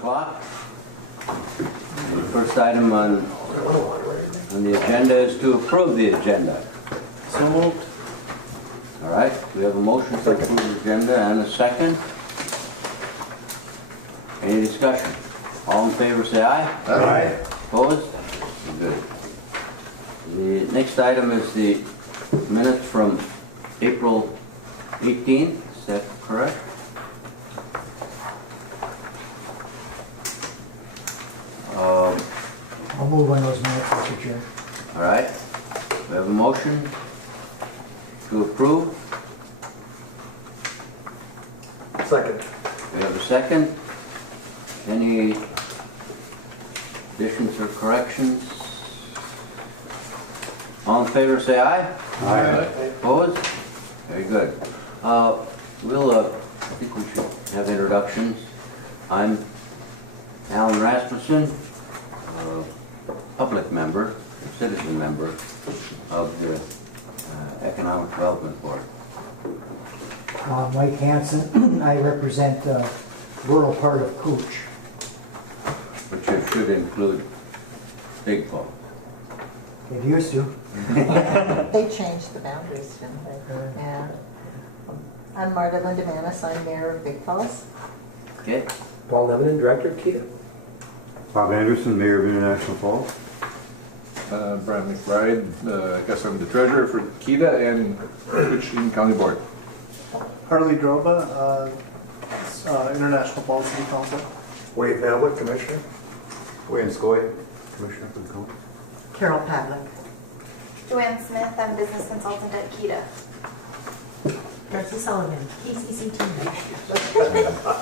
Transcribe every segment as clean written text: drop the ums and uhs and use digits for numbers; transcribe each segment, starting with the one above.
o'clock. The first item on the agenda is to approve the agenda. So moved. All right, we have a motion to approve the agenda and a second. Any discussion? All in favor say aye. Aye. Opposed? Good. The next item is the minutes from April 18th. Is that correct? I'll move on those minutes, Mr. Chair. All right. We have a motion to approve. Second. We have a second. Any additions or corrections? All in favor say aye. Aye. Opposed? Very good. I think we should have introductions. I'm Alan Rasmussen, public member, citizen member of the Economic Development Board. Mike Hansen, I represent the rural part of Cooch. Which should include Big Fall. It used to. They changed the boundaries, didn't they? Yeah. I'm Marta Lindemanis, I'm mayor of Big Falls. Okay? Paul Nevin, director of KETA. Bob Anderson, Mayor of International Falls. Brian McBride, I guess I'm the treasurer for KETA and Koochiching County Board. Harley Droba, International Falls City Council. Wade Malwick, commissioner. Wayne Scoy, Commissioner for the County. Carol Pavlik. Joanne Smith, I'm business consultant at KETA. Darcy Sullivan, KCCT.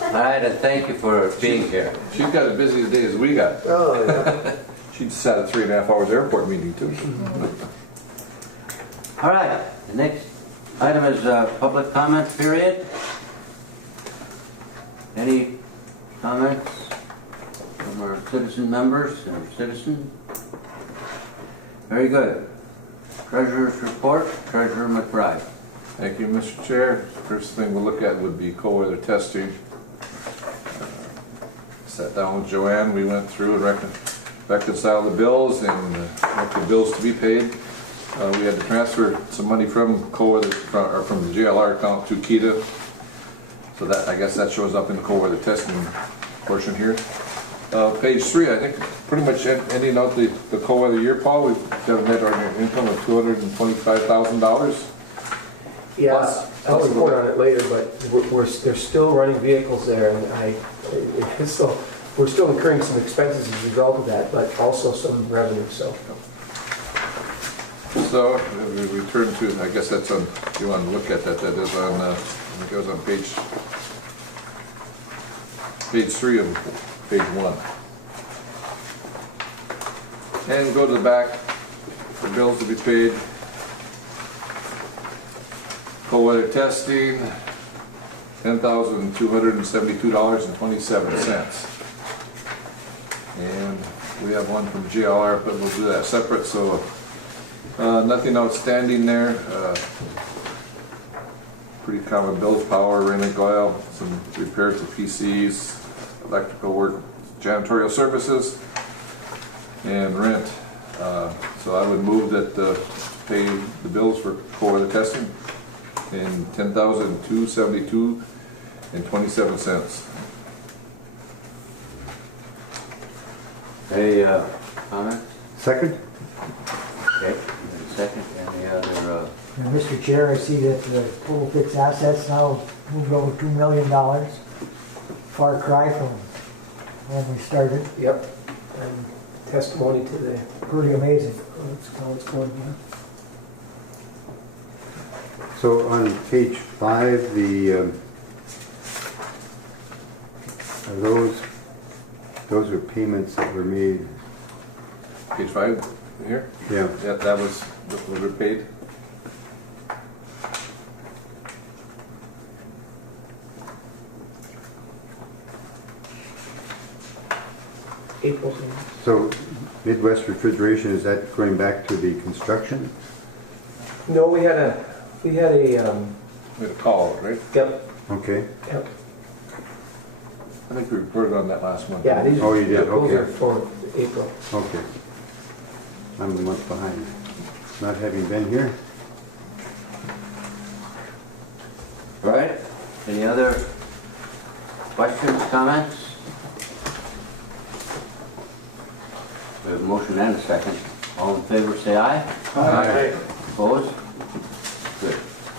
All right, and thank you for being here. She's got as busy a day as we got. Oh, yeah. She sat at 3.5 hours airport meeting too. All right, the next item is public comment period. Any comments from our citizen members or citizens? Very good. Treasurer's report, Treasurer McBride. Thank you, Mr. Chair. First thing we'll look at would be cold weather testing. Sat down with Joanne, we went through and reconciled the bills and what the bills to be paid. We had to transfer some money from cold weather, or from the JLR account to KETA. So that, I guess that shows up in the cold weather testing portion here. Page 3, I think pretty much ending out the cold weather year, Paul, we've got a net ordinary income of $225,000. Yeah, Plus I'll report on it later, but they're still running vehicles there, and we're still incurring some expenses as a result of that, but also some revenue, so. So we turn to, I guess that's on, if you want to look at that, that is on, I think it was on page 3 of page 1. And go to the back, the bills to be paid. Cold weather testing, $10,272.27. And we have one from GLR, but we'll do that separate, so nothing outstanding there. Pretty common bills, power, railing oil, some repairs to PCs, electrical work, janitorial services, and rent. So I would move that pay the bills for cold weather testing in $10,272.27. Any comments? Second? Okay, second. Any other? Now, Mr. Chair, I see that the total fixed assets now moved over $2 million. Far cry from when we started. Yep. And testimony to the, Pretty amazing. How it's going, yeah. So on page 5, those are payments that were made. Page 5 here? Yeah. Yeah, that was what we paid. April. So Midwest Refrigeration, is that going back to the construction? No, we had a We had a call, right? yep, Okay. yep. I think we reported on that last month. Yeah, these Oh, you did, those are okay. for April. Okay. I'm a month behind, not having been here. All right, any other questions, comments? We have a motion and a second. All in favor, say aye. Aye. Opposed? Good.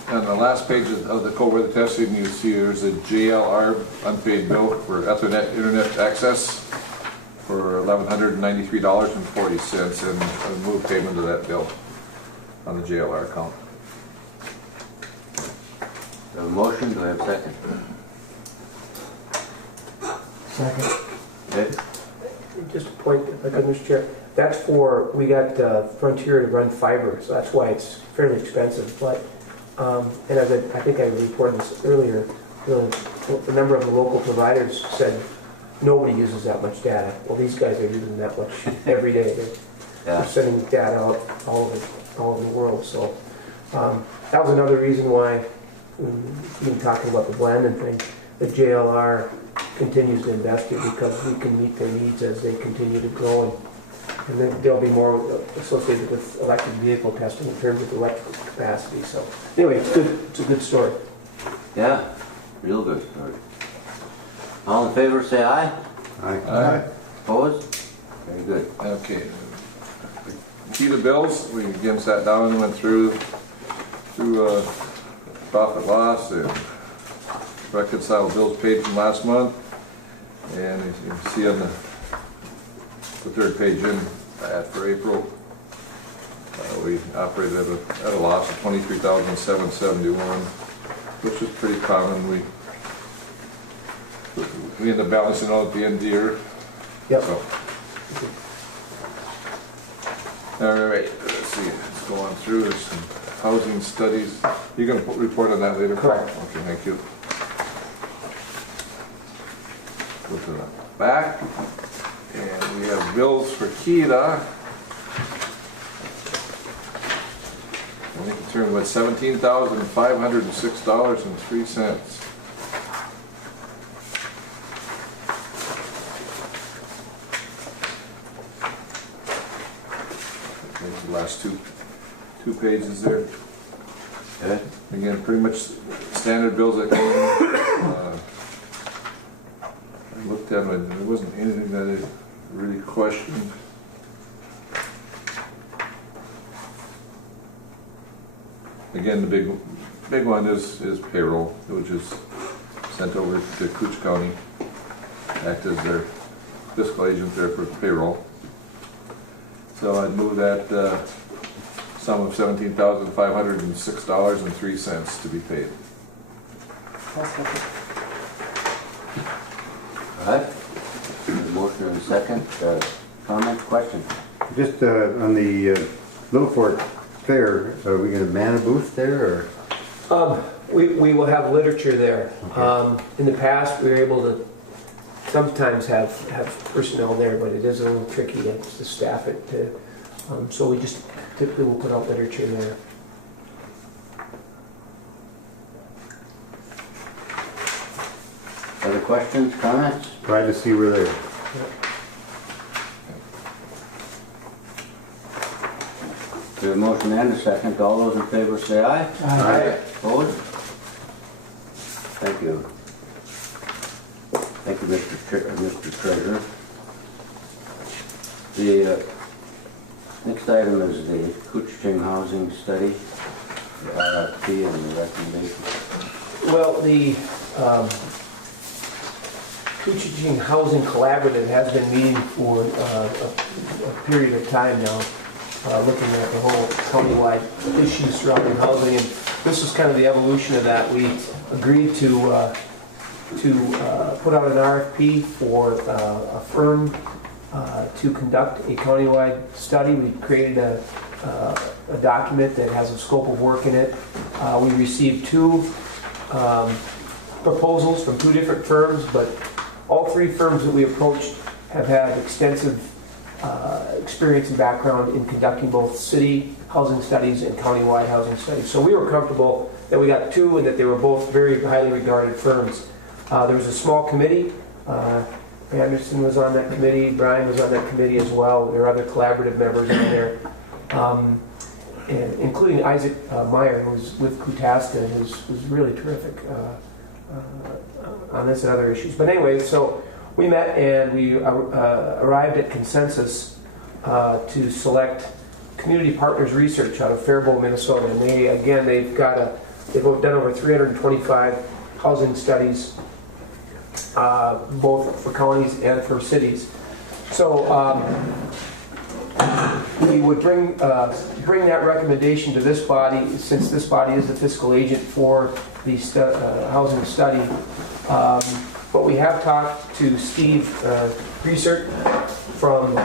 On the last page of the cold weather testing, you see there's a JLR unpaid bill for Ethernet internet access for $1,193.40 and a move payment of that bill on the JLR account. We have a motion, do I have a second? Second. Okay, Just a point, if I could, Mr. Chair, that's for, we got Frontier to run fiber, so that's why it's fairly expensive, but, and as I think I reported this earlier, the number of the local providers said nobody uses that much data. Well, these guys are using that much every day. They're yeah, sending data out all over the world, so, that was another reason why, we've been talking about the blend and thing, the JLR continues to invest here because we can meet their needs as they continue to grow, and then there'll be more associated with electric vehicle testing in terms of electrical capacity. So anyway, it's good. It's a good story. yeah, real good story. All in favor, say aye. Aye. Opposed? Very good. Okay. Key to bills, we again sat down and went through profit loss and reconciled bills paid from last month. And as you can see on the third page in for April, we operated at a loss of $23,771, which is pretty common. We end up balancing out at the end of the year. Yep. So. All right, let's see, let's go on through. There's some housing studies. You're going to report on that later? Correct. Okay, thank you. Go to the back, and we have bills for KEDA. And we can turn with $17,506.03. There's the last two pages there. Okay. Again, pretty much standard bills that came in. I looked at them, there wasn't anything that I really questioned. Again, the big one is payroll, which is sent over to Cooch County, act as their fiscal agent there for payroll. So I'd move that sum of $17,506.03 to be paid. I'll second. All right. Motion and a second. Comment, question? Just on the Little Fork Fair, are we going to man a booth there, or? We will have literature there. Okay. In the past, we were able to sometimes have personnel there, but it is a little tricky to staff it. So we just typically will put out literature there. Other questions, comments? Glad to see we're there. We have a motion and a second. All those in favor say aye. Aye. Opposed? Thank you. Thank you, Mr. Treasurer. The next item is the Koochiching housing study, the RFP and the recommendation. Well, the Koochiching Housing Collaborative has been meeting for a period of time now, looking at the whole countywide issues surrounding housing, and this is kind of the evolution of that. We agreed to put out an RFP for a firm to conduct a countywide study. We created a document that has a scope of work in it. We received two proposals from two different firms, but all three firms that we approached have had extensive experience and background in conducting both city housing studies and countywide housing studies. So we were comfortable that we got two and that they were both very highly regarded firms. There was a small committee Anderson was on that committee, Brian was on that committee as well. There are other collaborative members in there, and including Isaac Meyer, who's with Koochiching, and was really terrific on this and other issues. But anyway, so we met and we arrived at consensus to select Community Partners Research out of Faribault, Minnesota. And they've done over 325 housing studies, both for counties and for cities. So we would bring that recommendation to this body, since this body is the fiscal agent for the housing study. But we have talked to Steve Research from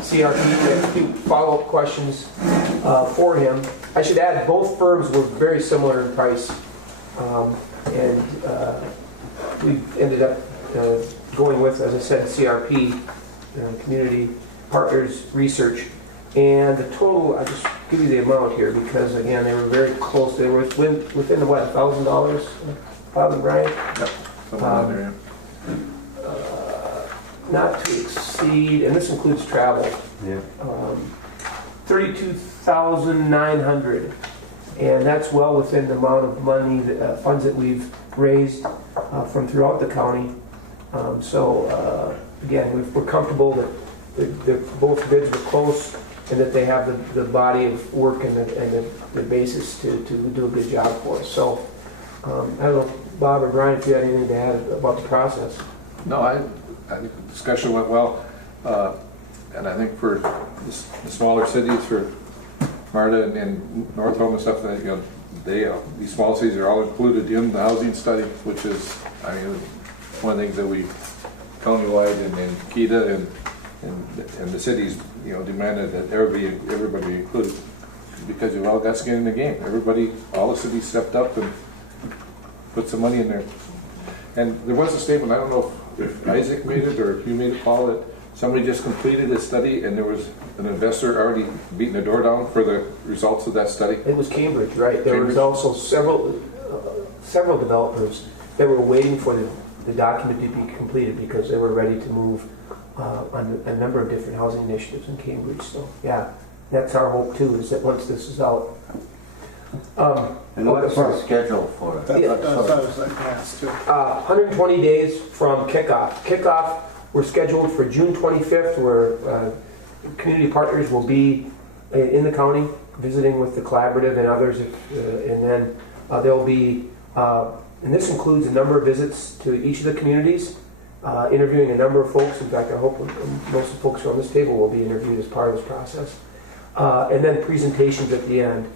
CRP. We have a few follow-up questions for him. I should add, both firms were very similar in price, and we ended up going with, as I said, CRP, Community Partners Research. And the total, I'll just give you the amount here because, again, they were very close. They were within the, what, $1,000, Bob and Brian? Yep. Somewhere in there. Not to exceed, and this includes travel, Yeah. $32,900, and that's well within the amount of money, funds that we've raised from throughout the county. Again, we're comfortable that both bids were close, and that they have the body of work and the basis to do a good job for us. So I don't know, Bob or Brian, if you had anything to add about the process. No, I think the discussion went well, and I think for the smaller cities, for Marta and North Home and stuff, that these small cities are all included in the housing study, which is, I mean, one of the things that we countywide and Kita and the cities, demanded that everybody be included, because you've all got skin in the game. All the cities stepped up and put some money in there. And there was a statement, I don't know if Isaac made it or if you made it, Paul, that somebody just completed a study and there was an investor already beating the door down for the results of that study. It was Cambridge, right? There was Cambridge. also several developers that were waiting for the document to be completed because they were ready to move on a number of different housing initiatives in Cambridge. So yeah, that's our hope too, is that once this is out. And what's the schedule for it? Yeah. That's what I was like to ask too. 120 days from kickoff. Kickoff, we're scheduled for June 25th, where community partners will be in the county visiting with the collaborative and others, and then there'll be, and this includes a number of visits to each of the communities, interviewing a number of folks. In fact, I hope most of the folks on this table will be interviewed as part of this process, and then presentations at the end.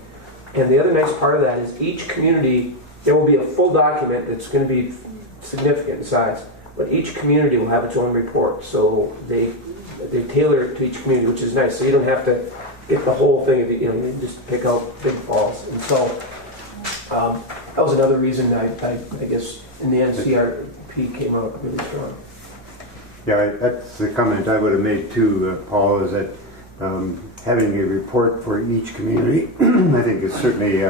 And the other nice part of that is each community, there will be a full document that's going to be significant in size, but each community will have its own report. So they tailor it to each community, which is nice. So you don't have to get the whole thing, you just pick out Big Falls. And so that was another reason I guess in the end CRP came out really strong. Yeah, that's the comment I would have made too, Paul, is that having a report for each community, I think is certainly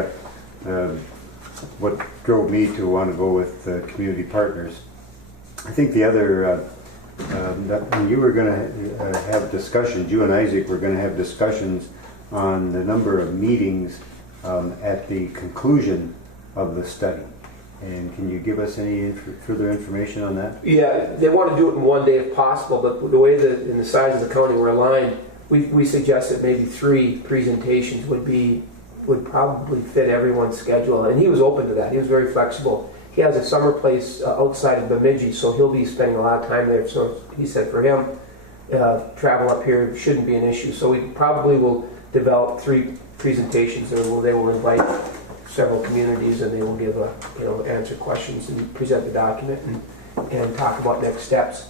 what drove me to want to go with community partners. I think the other, that you were going to have discussions, you and Isaac were going to have discussions on the number of meetings at the conclusion of the study. And can you give us any further information on that? Yeah, they want to do it in one day if possible, but the way that in the size of the county we're aligned, we suggest that maybe 3 presentations would probably fit everyone's schedule. And he was open to that. He was very flexible. He has a summer place outside of Bemidji, so he'll be spending a lot of time there. So he said for him, travel up here shouldn't be an issue. So we probably will develop 3 presentations, and they will invite several communities, and they will give answer questions and present the document and talk about next steps.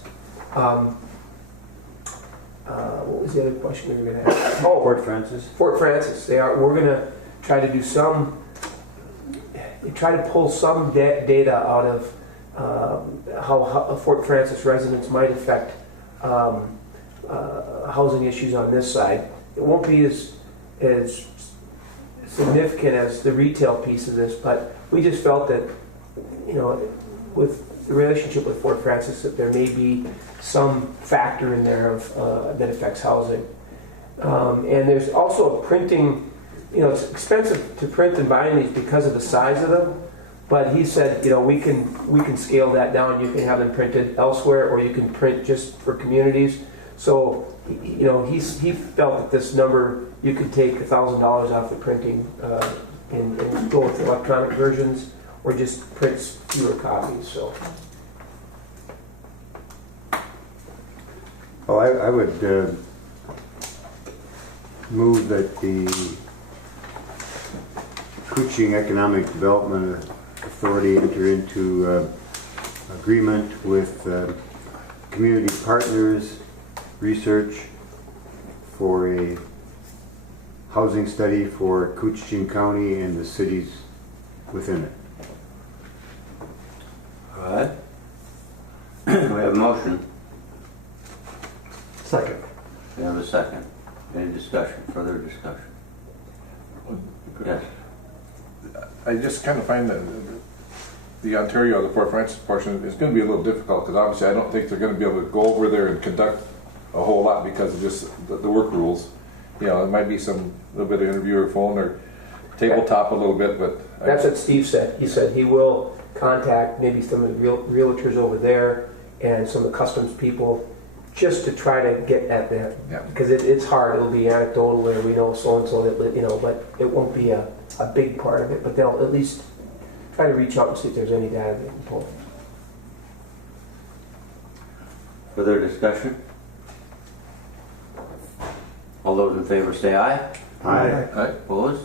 What was the other question we were going to ask? Oh, Fort Francis? Fort Francis. We're going to try to do try to pull some data out of how Fort Francis residents might affect housing issues on this side. It won't be as significant as the retail piece of this, but we just felt that, with the relationship with Fort Francis, that there may be some factor in there of that affects housing. And there's also a printing, it's expensive to print and bind these because of the size of them. But he said, we can scale that down. You can have them printed elsewhere, or you can print just for communities. So, he felt that this number, you could take $1,000 off the printing and go with electronic versions, or just print fewer copies. So, Well, I would move that the Koochiching Economic Development Authority enter into agreement with community partners research for a housing study for Koochiching County and the cities within it. All right. We have a motion. Second. We have a second. Any discussion, further discussion? Yes. I just kind of find that the Ontario, the Fort Francis portion is going to be a little difficult, because obviously I don't think they're going to be able to go over there and conduct a whole lot because of just the work rules. It might be some little bit of interview or phone or tabletop a little bit, but that's what Steve said. He said he will contact maybe some of the realtors over there and some of the customs people, just to try to get at that. Yeah. Because it's hard. It'll be anecdotal where we know so-and-so that, but it won't be a big part of it. But they'll at least try to reach out and see if there's any data they can pull. Further discussion? All those in favor say aye. Aye. Opposed?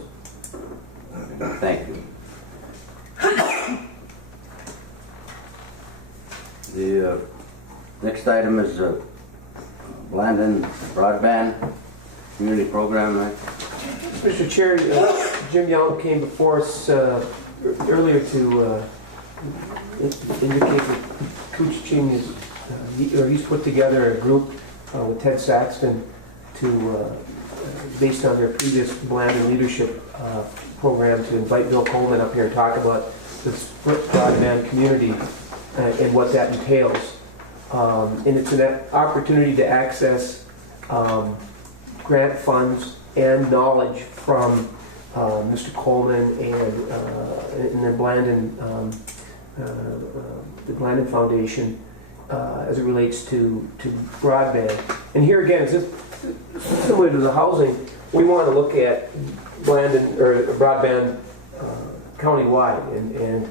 Thank you. The next item is Blandon Broadband Community Program. Right? Mr. Chair, Jim Young came before us earlier to indicate that Koochiching he's put together a group with Ted Saxton to, based on their previous Blandon leadership program, to invite Bill Coleman up here and talk about the split broadband community and what that entails. And it's an opportunity to access grant funds and knowledge from Mr. Coleman and the Blandon, the Blandon Foundation, as it relates to broadband. And here again, it's just similar to the housing. We want to look at Blandon or broadband countywide and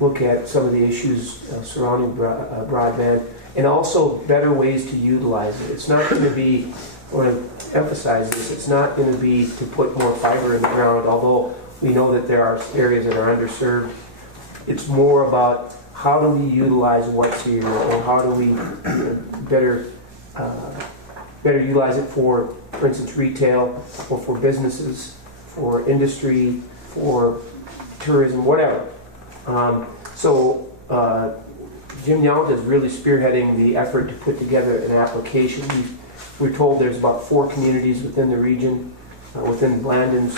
look at some of the issues surrounding broadband, and also better ways to utilize it. It's not going to be, I want to emphasize this, it's not going to be to put more fiber in the ground, although we know that there are areas that are underserved. It's more about how do we utilize what's here, or how do we better utilize it for instance, retail, or for businesses, for industry, for tourism, whatever. Jim Yount is really spearheading the effort to put together an application. We're told there's about 4 communities within the region, within Blandon's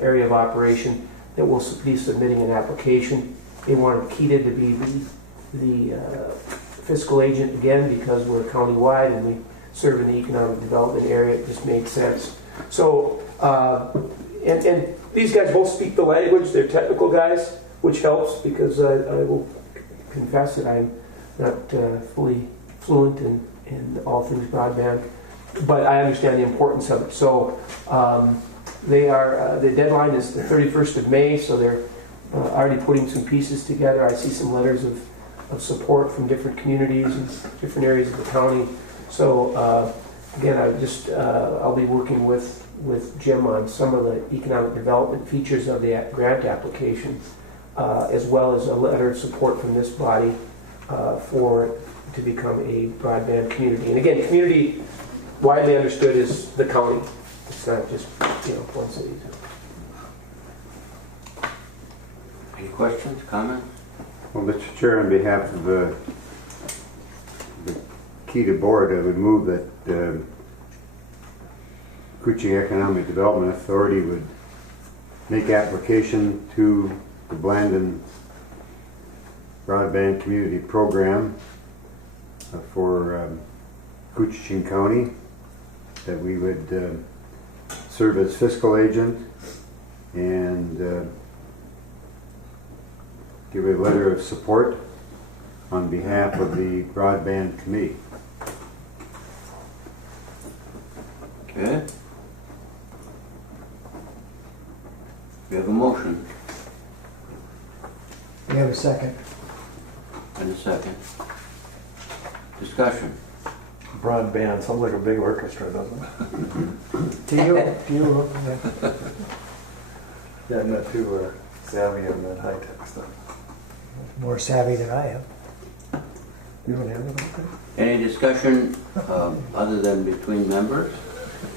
area of operation, that will be submitting an application. They wanted Keita to be the fiscal agent again, because we're county-wide and we serve in the economic development area. It just made sense. So, and these guys both speak the language. They're technical guys, which helps, because I will confess that I'm not fully fluent in all things broadband, but I understand the importance of it. So the deadline is the 31st of May, so they're already putting some pieces together. I see some letters of support from different communities and different areas of the county. So again, I'll be working with Jim on some of the economic development features of the grant application, as well as a letter of support from this body for it to become a broadband community. And again, community, widely understood, is the county. It's not just one city. Any questions, comments? Well, Mr. Chair, on behalf of the Keita Board, I would move that the Koochiching Economic Development Authority would make application to the Blandon broadband community program for Koochiching County, that we would serve as fiscal agent and give a letter of support on behalf of the broadband committee. Okay. We have a motion We have a second. and a second. Discussion. Broadband sounds like a big orchestra, doesn't it? To you, yeah. Yeah, I'm not too savvy on that high-tech stuff. More savvy than I am. You don't have it like that? Any discussion other than between members?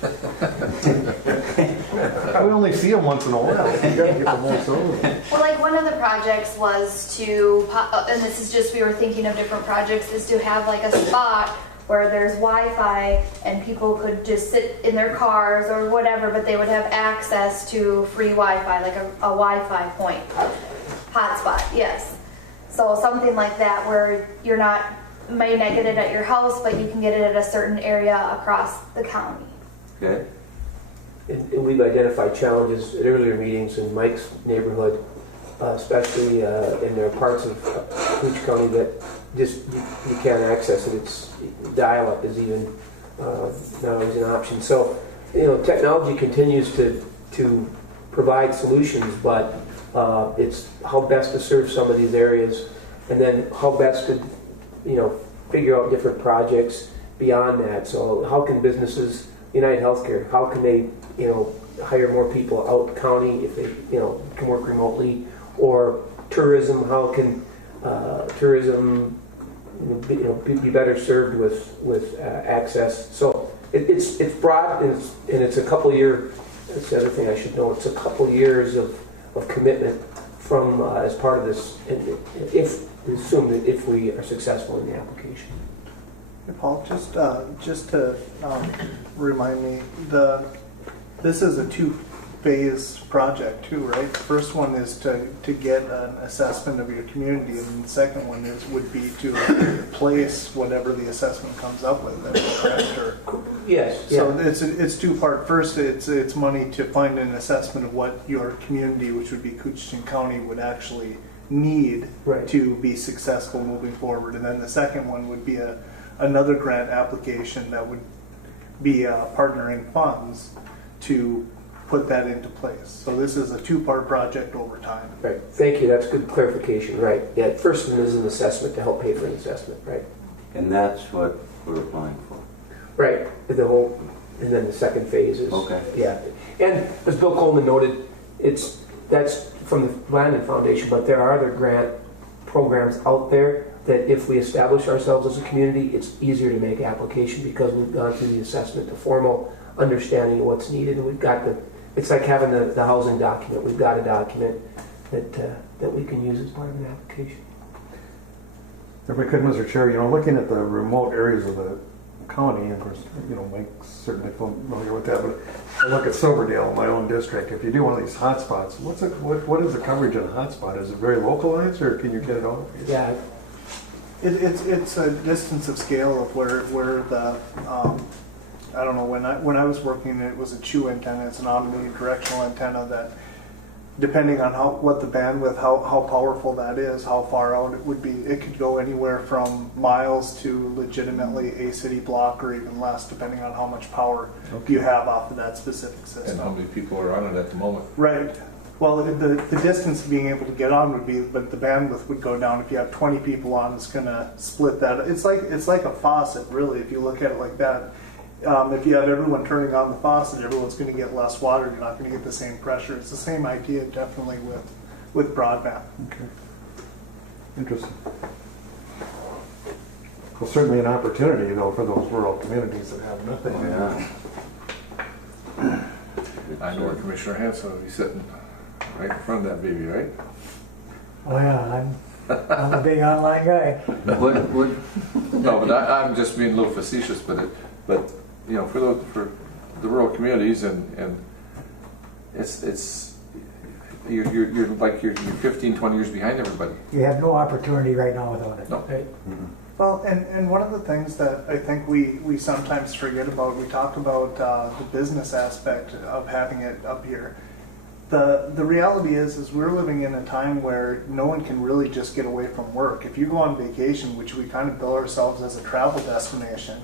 I only see them once in a while. You gotta get the most over them. Well, like one of the projects was to, and this is just, we were thinking of different projects, is to have like a spot where there's Wi-Fi and people could just sit in their cars or whatever, but they would have access to free Wi-Fi, like a Wi-Fi point. Hotspot, yes. So something like that where you're not, may not get it at your house, but you can get it at a certain area across the county. Okay. And we've identified challenges at earlier meetings in Mike's neighborhood, especially in there are parts of Cooch County that just you can't access it. It's dial-up is even not always an option. So, technology continues to provide solutions, but it's how best to serve some of these areas, and then how best to figure out different projects beyond that. So, how can businesses, United Healthcare, how can they hire more people out county if they can work remotely, or tourism, how can tourism be better served with access. So it's broad, and it's a couple year. That's the other thing I should know. It's a couple years of commitment from as part of this. Assume that if we are successful in the application. Hey, Paul, just to remind me, this is a two-phase project too, right? The first one is to get an assessment of your community, and the second one would be to replace whatever the assessment comes up with. Correct? Or, yes. So it's two-part. First, it's money to find an assessment of what your community, which would be Koochiching County, would actually need to be successful moving forward, and then the second one would be another grant application that would be partnering funds to put that into place. So this is a two-part project over time. Right. Thank you. That's good clarification. Right. Yeah. First one is an assessment to help pay for an assessment. Right. And that's what we're applying for. Right. And then the second phase is okay. Yeah. And as Bill Coleman noted, that's from the Landon Foundation, but there are other grant programs out there that if we establish ourselves as a community, it's easier to make application because we've gone through the assessment, the formal understanding of what's needed, and we've got it's like having the housing document. We've got a document that we can use as part of an application. If we could, Mr. Chair, looking at the remote areas of the county, and of course, Mike's certainly familiar with that, but I look at Silverdale, my own district. If you do one of these hotspots, what is the coverage of a hotspot? Is it very localized, or can you get it all over? Yeah. It's a distance of scale of where the I don't know, when I was working, it was a CHU antenna. It's an omnidirectional antenna that, depending on what the bandwidth, how powerful that is, how far out it would be, it could go anywhere from miles to legitimately a city block or even less, depending on how much power you have off of that specific system. And how many people are on it at the moment. Right. Well, the distance being able to get on would be, but the bandwidth would go down. If you have 20 people on, it's going to split that. It's like a faucet, really, if you look at it like that. If you have everyone turning on the faucet, everyone's going to get less water. You're not going to get the same pressure. It's the same idea, definitely, with broadband. Okay. Interesting. Well, certainly an opportunity, for those rural communities that have nothing. Oh, yeah. I know where Commissioner Hanson will be sitting right in front of that baby, right? Oh yeah, I'm a big online guy. No, but I'm just being a little facetious, but for the rural communities, and it's you're 15, 20 years behind everybody. You have no opportunity right now without it. No. Right. Well, and one of the things that I think we sometimes forget about, we talk about the business aspect of having it up here. The reality is we're living in a time where no one can really just get away from work. If you go on vacation, which we kind of bill ourselves as a travel destination,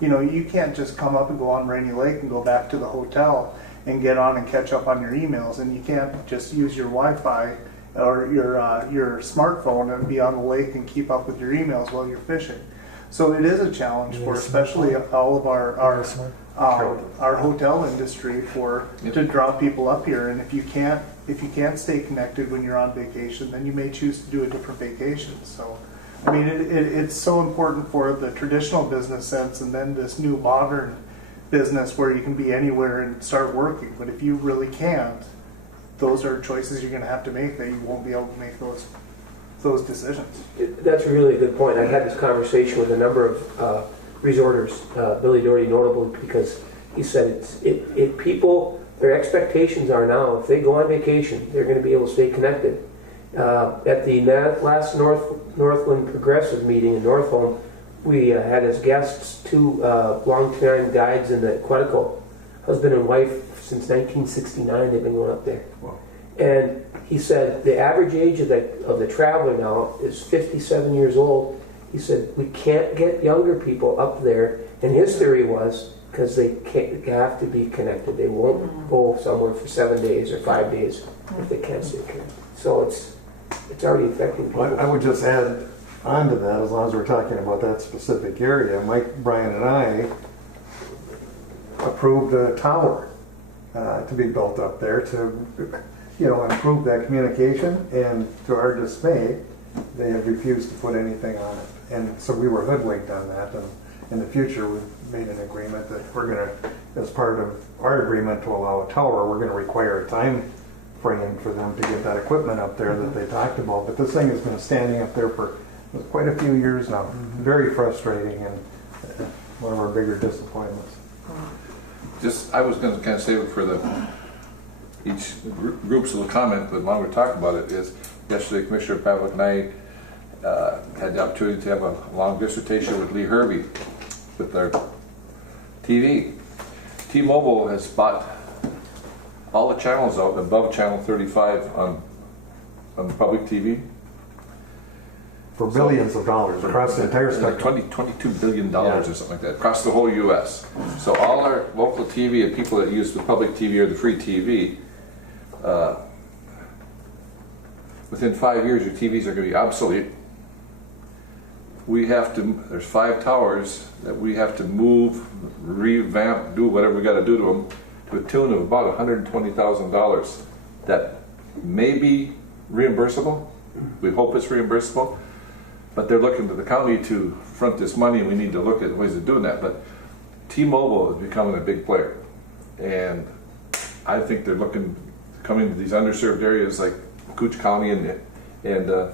you know, you can't just come up and go on Rainy Lake and go back to the hotel and get on and catch up on your emails, and you can't just use your Wi-Fi or your smartphone and be on the lake and keep up with your emails while you're fishing. So it is a challenge for especially all of our hotel industry to draw people up here. And if you can't stay connected when you're on vacation, then you may choose to do a different vacation. So, I mean, it's so important for the traditional business sense, and then this new modern business where you can be anywhere and start working. But if you really can't, those are choices you're going to have to make that you won't be able to make those decisions. That's a really good point. I've had this conversation with a number of resorters, Billy Doherty notable, because he said people, their expectations are now, if they go on vacation, they're going to be able to stay connected. At the last Northland Progressive meeting in Northholm, we had as guests two long-time guides in the Quetico, husband and wife since 1969. They've been going up there. Wow. And he said the average age of the traveler now is 57 years old. He said we can't get younger people up there, and his theory was because they have to be connected. They won't go somewhere for 7 days or 5 days if they can't stay connected. So it's already affecting people. Well, I would just add on to that, as long as we're talking about that specific area, Mike, Brian, and I approved a tower to be built up there to, improve that communication. And to our dismay, they have refused to put anything on it. And so we were hoodwinked on that. And in the future, we've made an agreement that we're going to, as part of our agreement to allow a tower, we're going to require a time frame for them to get that equipment up there that they talked about. But this thing has been standing up there for quite a few years now. Very frustrating and one of our bigger disappointments. I was going to kind of save it for each groups will comment, but while we're talking about it, is yesterday Commissioner Pavlik and I had the opportunity to have a long dissertation with Lee Hervey with their TV. T-Mobile has bought all the channels out above channel 35 on public TV. For billions of dollars across the entire spectrum. $22 billion or something like that, across the whole U.S. So all our local TV and people that use the public TV or the free TV, within 5 years your TVs are going to be obsolete. There's 5 towers that we have to move, revamp, do whatever we got to do to them, to a tune of about $120,000 that may be reimbursable. We hope it's reimbursable. But they're looking to the county to front this money, and we need to look at ways of doing that. But T-Mobile is becoming a big player, and I think they're coming to these underserved areas like Koochiching County and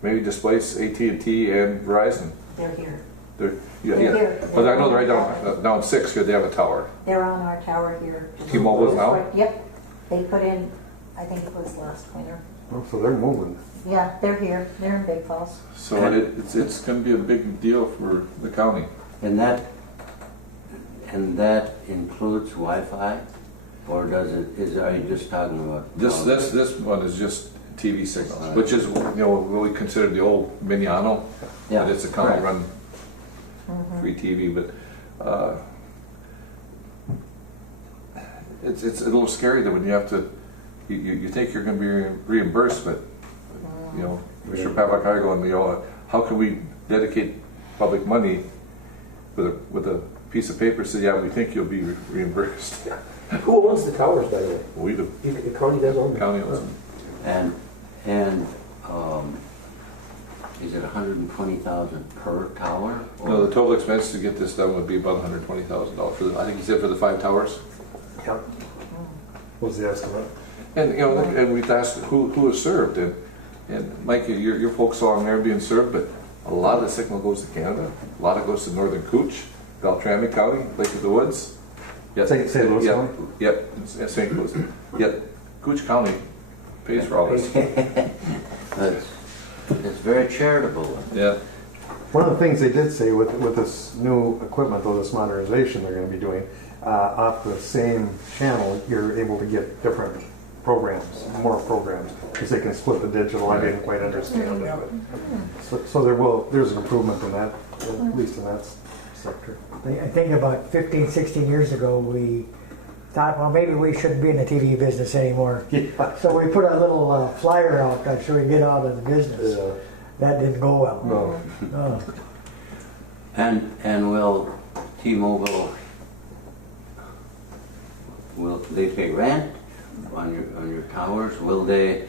maybe displace AT&T and Verizon. They're here. They're here. But I know they're right down 6 here. They have a tower. They're on our tower here. T-Mobile's now? Yep. They put in, I think it was last winter. Oh, so they're moving. Yeah, they're here. They're in Big Falls. So it's going to be a big deal for the county. And that includes Wi-Fi, or are you just talking about? This one is just TV signals, which is what we consider the old Miniano. Yeah, but it's a county-run free TV, but it's a little scary that when you have to, you think you're going to be reimbursed, but Commissioner Pavlik and I going, how can we dedicate public money with a piece of paper saying, yeah, we think you'll be reimbursed. Who owns the towers, by the way? We do. The county does own them. The county owns them. And is it $120,000 per tower? No, the total expense to get this done would be about $120,000 I think he said for the 5 towers. Yep. What's the estimate? And and we've asked who is served, and Mike, your folks along there being served, but a lot of the signal goes to Canada. A lot of it goes to northern Cooch, Beltrami County, Lake of the Woods. St. Louis County? Yep, St. Louis. Yet Cooch County pays for all this. It's very charitable. Yeah. One of the things they did say with this new equipment, though, this modernization they're going to be doing, off the same channel, you're able to get different programs, more programs, because they can split the digital. I didn't quite understand that. So there's an improvement in that, at least in that sector. I think about 15, 16 years ago, we thought, well, maybe we shouldn't be in the TV business anymore. Yeah. So we put a little flyer out that so we get out of the business. Yeah. That didn't go well. No. No. And will T-Mobile, will they pay rent on your towers? Will they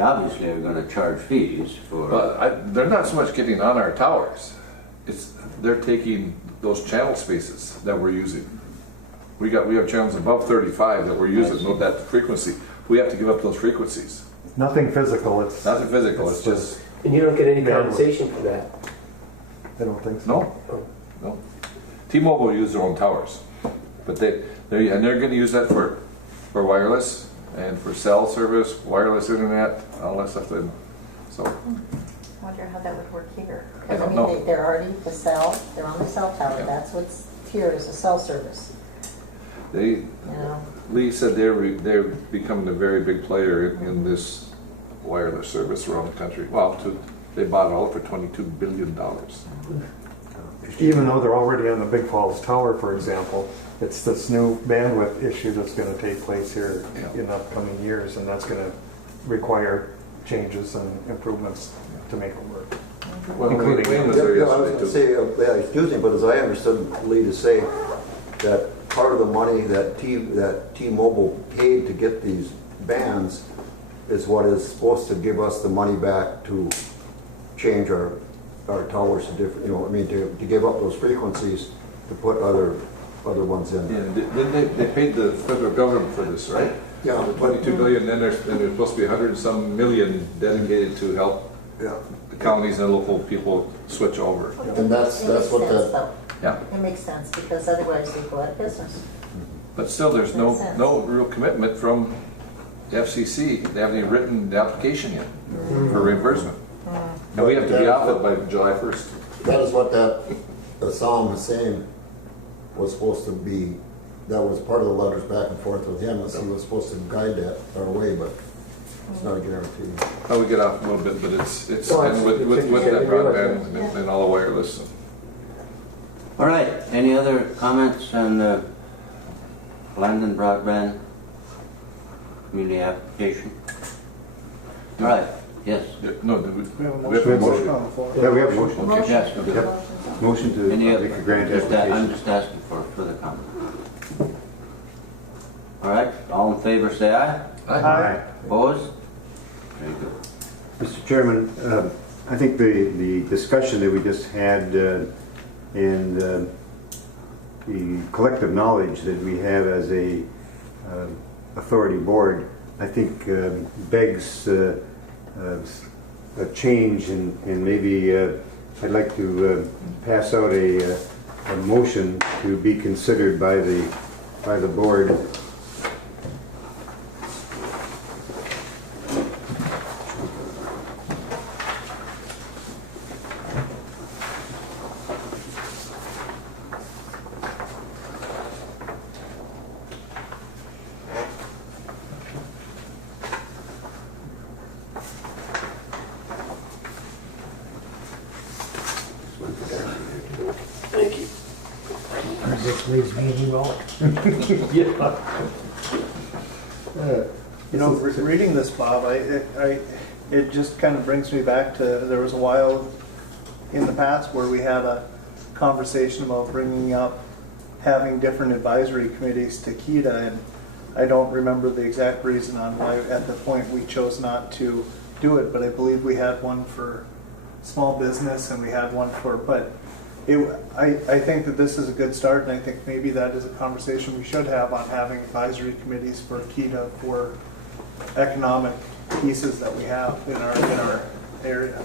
obviously are going to charge fees for... But they're not so much getting on our towers. They're taking those channel spaces that we're using. We have channels above 35 that we're using, not that frequency. We have to give up those frequencies. Nothing physical. It's Nothing physical, it's just, And you don't get any compensation for that? I don't think so. no, no. T-Mobile use their own towers, but they're going to use that for wireless and for cell service, wireless internet, all that stuff. So I wonder how that would work here. I Because don't know. they're already they're on the cell tower, Yeah. that's what's here is a cell service, they, you know. Lee said they're becoming a very big player in this wireless service around the country. Well, they bought it all for $22 billion. Even though they're already on the Big Falls Tower, for example, it's this new bandwidth issue that's going to take place here in upcoming years, and that's going to require changes and improvements to make it work. Well, Including- Wayne was Yeah, there yeah, I was yesterday going to too. say, excuse me, but as I understood Lee to say, that part of the money that T-Mobile paid to get these bands is what is supposed to give us the money back to change our towers to different, to give up those frequencies to put other ones in. Yeah, didn't they paid the federal government for this, right? Yeah, The 22 billion, then there's supposed to be 100 and some million dedicated to help Yeah, the counties and local people switch over. and that's It makes what sense, that, though. Yeah. It makes sense, because otherwise they go out of business. But still, there's Makes sense. no real commitment from the FCC. They haven't even written the application yet for reimbursement. And we have to be off it by July 1st. that is what the song was saying was supposed to be, that was part of the letters back and forth with him, was he was supposed to guide that our way, but it's not a guarantee. I would get off a little bit, but it's Well, and with that it's broadband and all the wireless. All right, any other comments on the Landon broadband community application? All right, yes. No, We have a we have a motion motion. on the floor. Yeah, we have a motion. Okay. Yes, okay. Yep. Motion to Any other? make a grant I'm application. just asking for further comment. All right, all in favor, say aye. Aye. Opposed? Very good. Mr. Chairman, I think the discussion that we just had and the collective knowledge that we have as a authority board, I think begs a change, and maybe I'd like to pass out a motion to be considered by the board. This leaves me and you out. Reading this, Bob, it just kind of brings me back to, there was a while in the past where we had a conversation about bringing up having different advisory committees to KEDA, and I don't remember the exact reason on why at the point we chose not to do it, but I believe we had one for small business and we had one for, but I think that this is a good start, and I think maybe that is a conversation we should have on having advisory committees for KEDA for economic pieces that we have in our area.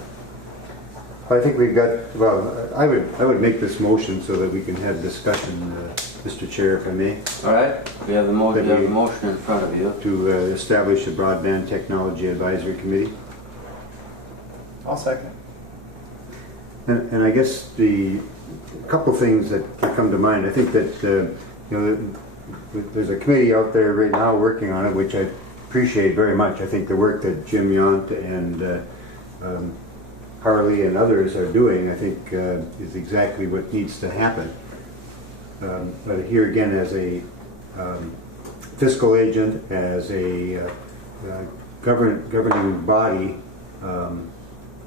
I think we've got, well, I would make this motion so that we can have discussion, Mr. Chair, if I may, All right, we have a motion in front of you. to establish a broadband technology advisory committee. I'll second. And I guess a couple things that come to mind, I think that, there's a committee out there right now working on it, which I appreciate very much. I think the work that Jim Yount and Harley and others are doing, I think, is exactly what needs to happen. But here again, as a fiscal agent, as a governing body,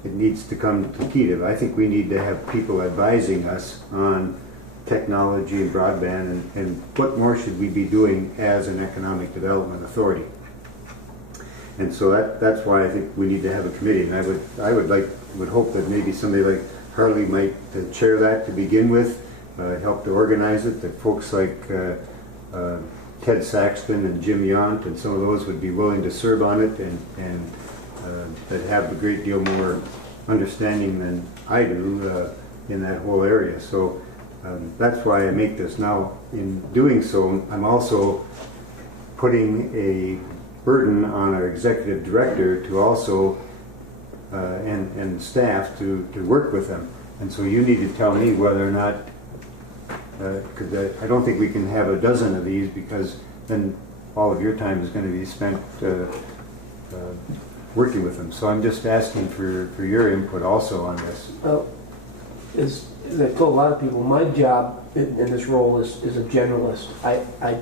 it needs to come to KETA. I think we need to have people advising us on technology and broadband, and what more should we be doing as an economic development authority. And so that's why I think we need to have a committee. And I would hope that maybe somebody like Harley might chair that to begin with, help to organize it. That folks like Ted Saxton and Jim Yount and some of those would be willing to serve on it, and that have a great deal more understanding than I do in that whole area. So that's why I make this. Now, in doing so, I'm also putting a burden on our executive director to also and staff to work with them. And so you need to tell me whether or not, because I don't think we can have a dozen of these, because then all of your time is going to be spent working with them. So I'm just asking for your input also on this. Well, as I've told a lot of people, my job in this role is a generalist. I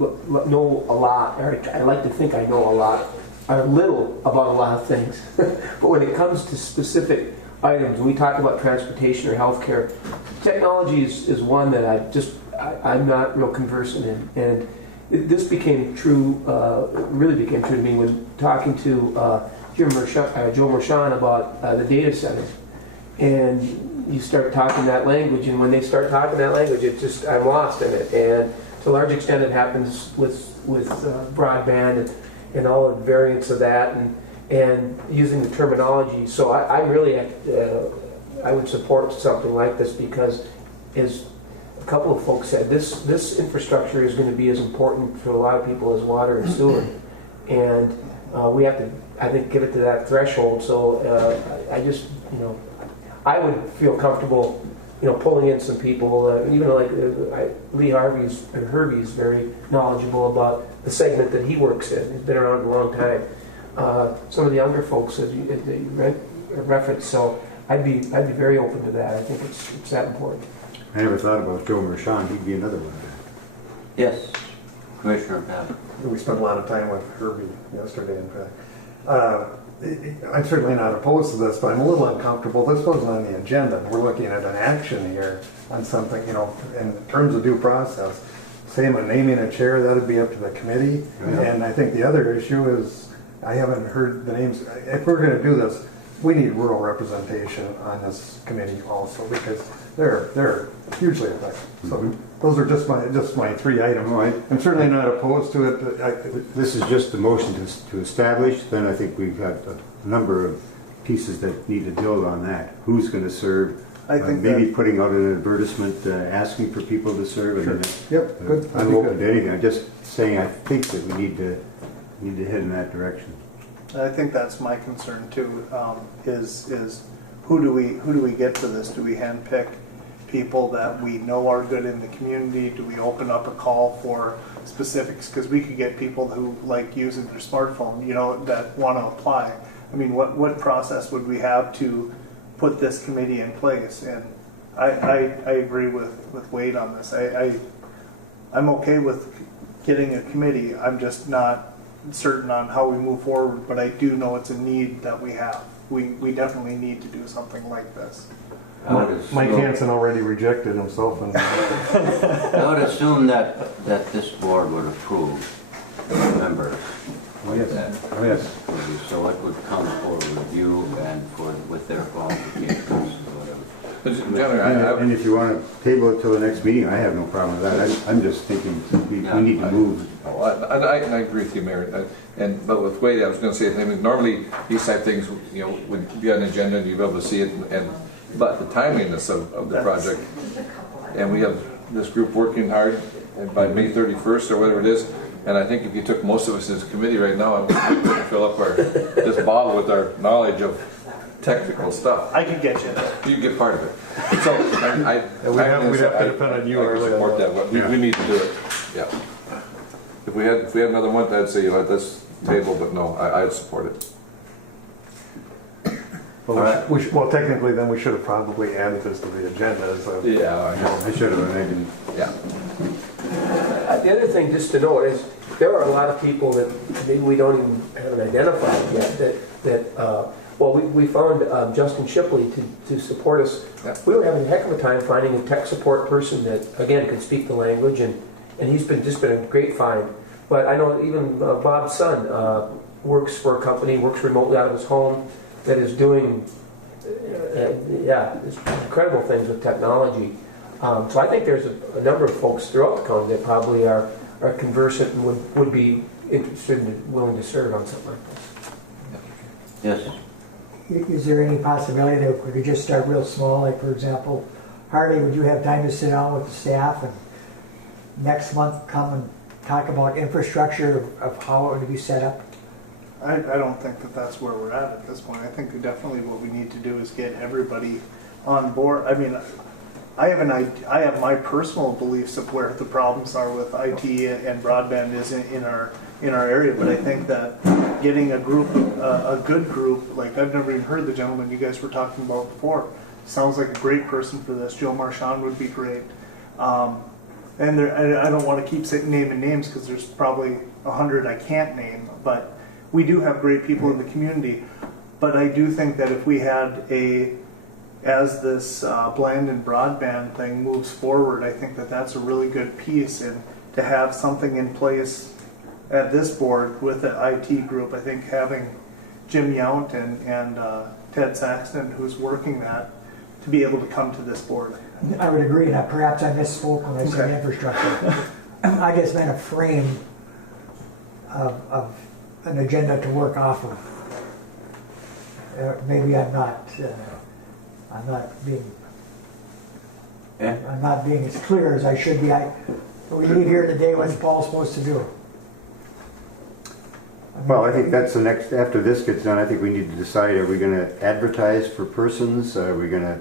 know a lot, or I like to think I know a lot, or little about a lot of things. But when it comes to specific items, we talk about transportation or healthcare, technology is one that I'm not real conversant in. And this became true, really became true to me when talking to Joe Mershon about the data centers. And you start talking that language, and when they start talking that language, I'm lost in it. And to a large extent, it happens with broadband and all the variants of that, and using the terminology. So I really I would support something like this, because, as a couple of folks said, this infrastructure is going to be as important for a lot of people as water and sewer, and we have to, I think, get it to that threshold. So I just, I would feel comfortable, pulling in some people, even like Lee Herbie's very knowledgeable about the segment that he works in. He's been around a long time. Some of the younger folks that you referenced, so I'd be very open to that. I think it's that important. I never thought about Joe Mershon. He'd be another one. Yes, Commissioner Pat. We spent a lot of time with Herbie yesterday, in fact. I'm certainly not opposed to this, but I'm a little uncomfortable. This wasn't on the agenda. We're looking at an action here on something, in terms of due process. Same with naming a chair, that'd be up to the committee. Yeah. And I think the other issue is, I haven't heard the names. If we're going to do this, we need rural representation on this committee also, because they're hugely effective. So those are just my three items. Right. I'm certainly not opposed to it. This is just the motion to establish. Then I think we've got a number of pieces that need to build on that. Who's going to serve? I think maybe putting out an advertisement asking for people to serve. Sure. Yep. Good. I'm open to anything. I'm just saying I think that we need to head in that direction. I think that's my concern too. Is who do we get for this? Do we handpick people that we know are good in the community? Do we open up a call for specifics? Because we could get people who like using their smartphone, that want to apply. I mean, what process would we have to put this committee in place? And I agree with Wade on this. I'm okay with getting a committee. I'm just not certain on how we move forward, but I do know it's a need that we have. We definitely need to do something like this. Mike Hansen already rejected himself. I would assume that this board would approve members. Oh, yes. Oh, yes. So it would come for review and with their qualifications or whatever. Generally, And if you want to table it till the next meeting, I have no problem with that. I'm just thinking we need to move. Oh, I agree with you, Mayor. But with Wade, I was going to say, I mean, normally these type of things, you know, would be on the agenda and you'd be able to see it. But the timeliness of the project, and we have this group working hard, and by May 31st or whatever it is. And I think if you took most of us as a committee right now, we could fill up this bottle with our knowledge of technical stuff. I could get you. You get part of it. So we'd have to depend on you. I would support that. We need to do it. Yeah. If we had another one, I'd say, you know, let's table, but no, I'd support it. Well, well, technically, then we should have probably added this to the agenda. Yeah, I should have, and I didn't. yeah. The other thing just to note is there are a lot of people that maybe we don't even haven't identified yet well, we found Justin Shipley to support us. Yeah. We were having a heck of a time finding a tech support person that, again, could speak the language, and he's been a great find. But I know even Bob's son works for a company, works remotely out of his home, that is doing, incredible things with technology. So I think there's a number of folks throughout the county that probably are conversant and would be interested and willing to serve on something like this. Yes. Is there any possibility that we could just start real small? Like, for example, Harley, would you have time to sit down with the staff and next month come and talk about infrastructure of how it would be set up? I don't think that that's where we're at this point. I think that definitely what we need to do is get everybody on board. I mean, I have my personal beliefs of where the problems are with IT and broadband is in our area, but I think that getting a group, a good group, like I've never even heard the gentleman you guys were talking about before, sounds like a great person for this. Joe Marchand would be great. And I don't want to keep naming names because there's probably 100 I can't name, but we do have great people in the community. But I do think that if we had as this bland and broadband thing moves forward, I think that that's a really good piece, and to have something in place at this board with the IT group, I think having Jim Yount and Ted Saxton, who's working that, to be able to come to this board. I would agree. Now, perhaps I misspoke when I said infrastructure. I just meant a frame of an agenda to work off of. Maybe I'm not being as clear as I should be. We leave here today. What's Paul supposed to do? Well, I think that's the next, after this gets done, I think we need to decide, are we going to advertise for persons? Are we going to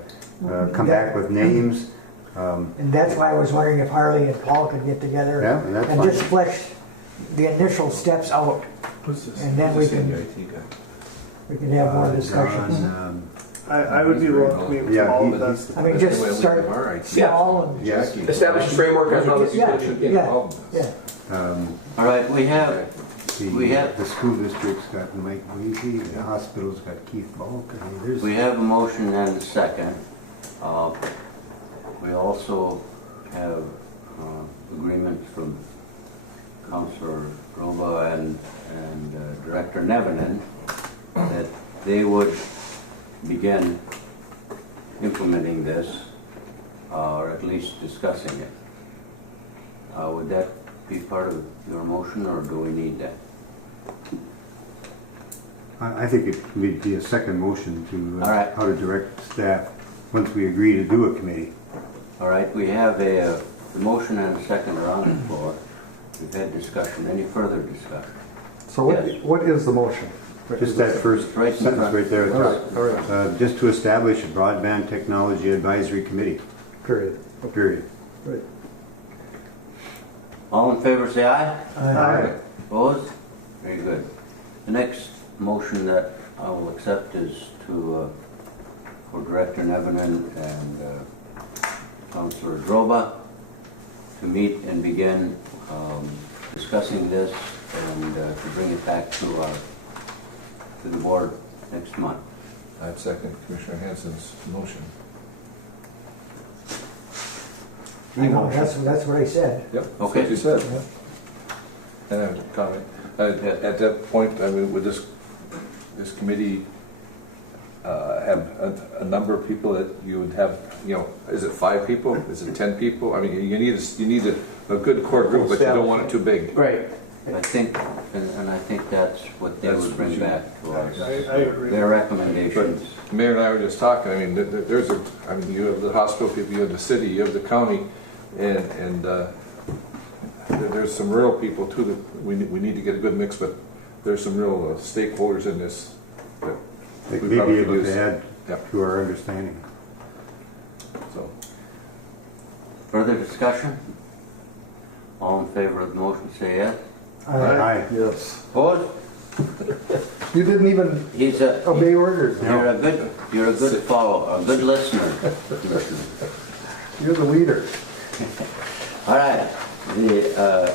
come back with names? And that's why I was wondering if Harley and Paul could get together and just flesh the initial steps out. And then we can have more discussions. I would be willing to meet with all of that. I mean, just start small and Establish a framework on how this should get involved. All right, we have the school district's got Mike Weezy, the hospital's got Keith Bulk. I mean, we have a motion and a second. We also have agreement from Councilor Groba and Director Nevinen that they would begin implementing this, or at least discussing it. Would that be part of your motion, or do we need that? I think it would be a second motion to right. how to direct staff once we agree to do a committee. All right, we have a motion and a second are on the floor. We've had discussion. Any further discussion? So what is the motion? Just that first sentence right there. All right. Just to establish a broadband technology advisory committee. Period. Period. Right. All in favor, say aye. Aye. Opposed? Very good. The next motion that I will accept is for Director Nevinen and Councilor Droba to meet and begin discussing this and to bring it back to the board next month. I'd second Commissioner Hansen's motion. I know, that's what I said. Yep. Okay. That's what you said. And I have a comment. At that point, I mean, would this committee have a number of people that you would have, is it 5 people? Is it 10 people? I mean, you need a good core group, but you don't want it too big. Right. I think, and I think that's what they would bring back to us. I agree. Their recommendations. Mayor and I were just talking, I mean, you have the hospital people, you have the city, you have the county, and there's some real people too that we need to get a good mix, but there's some real stakeholders in this that They we may probably be could able use. to add Yep. to our understanding. So, Further discussion? All in favor of the motion, say yes. Aye. Yes. Opposed? You didn't even He's a, obey orders. you're a good follower, a good listener. You're the leader. All right, the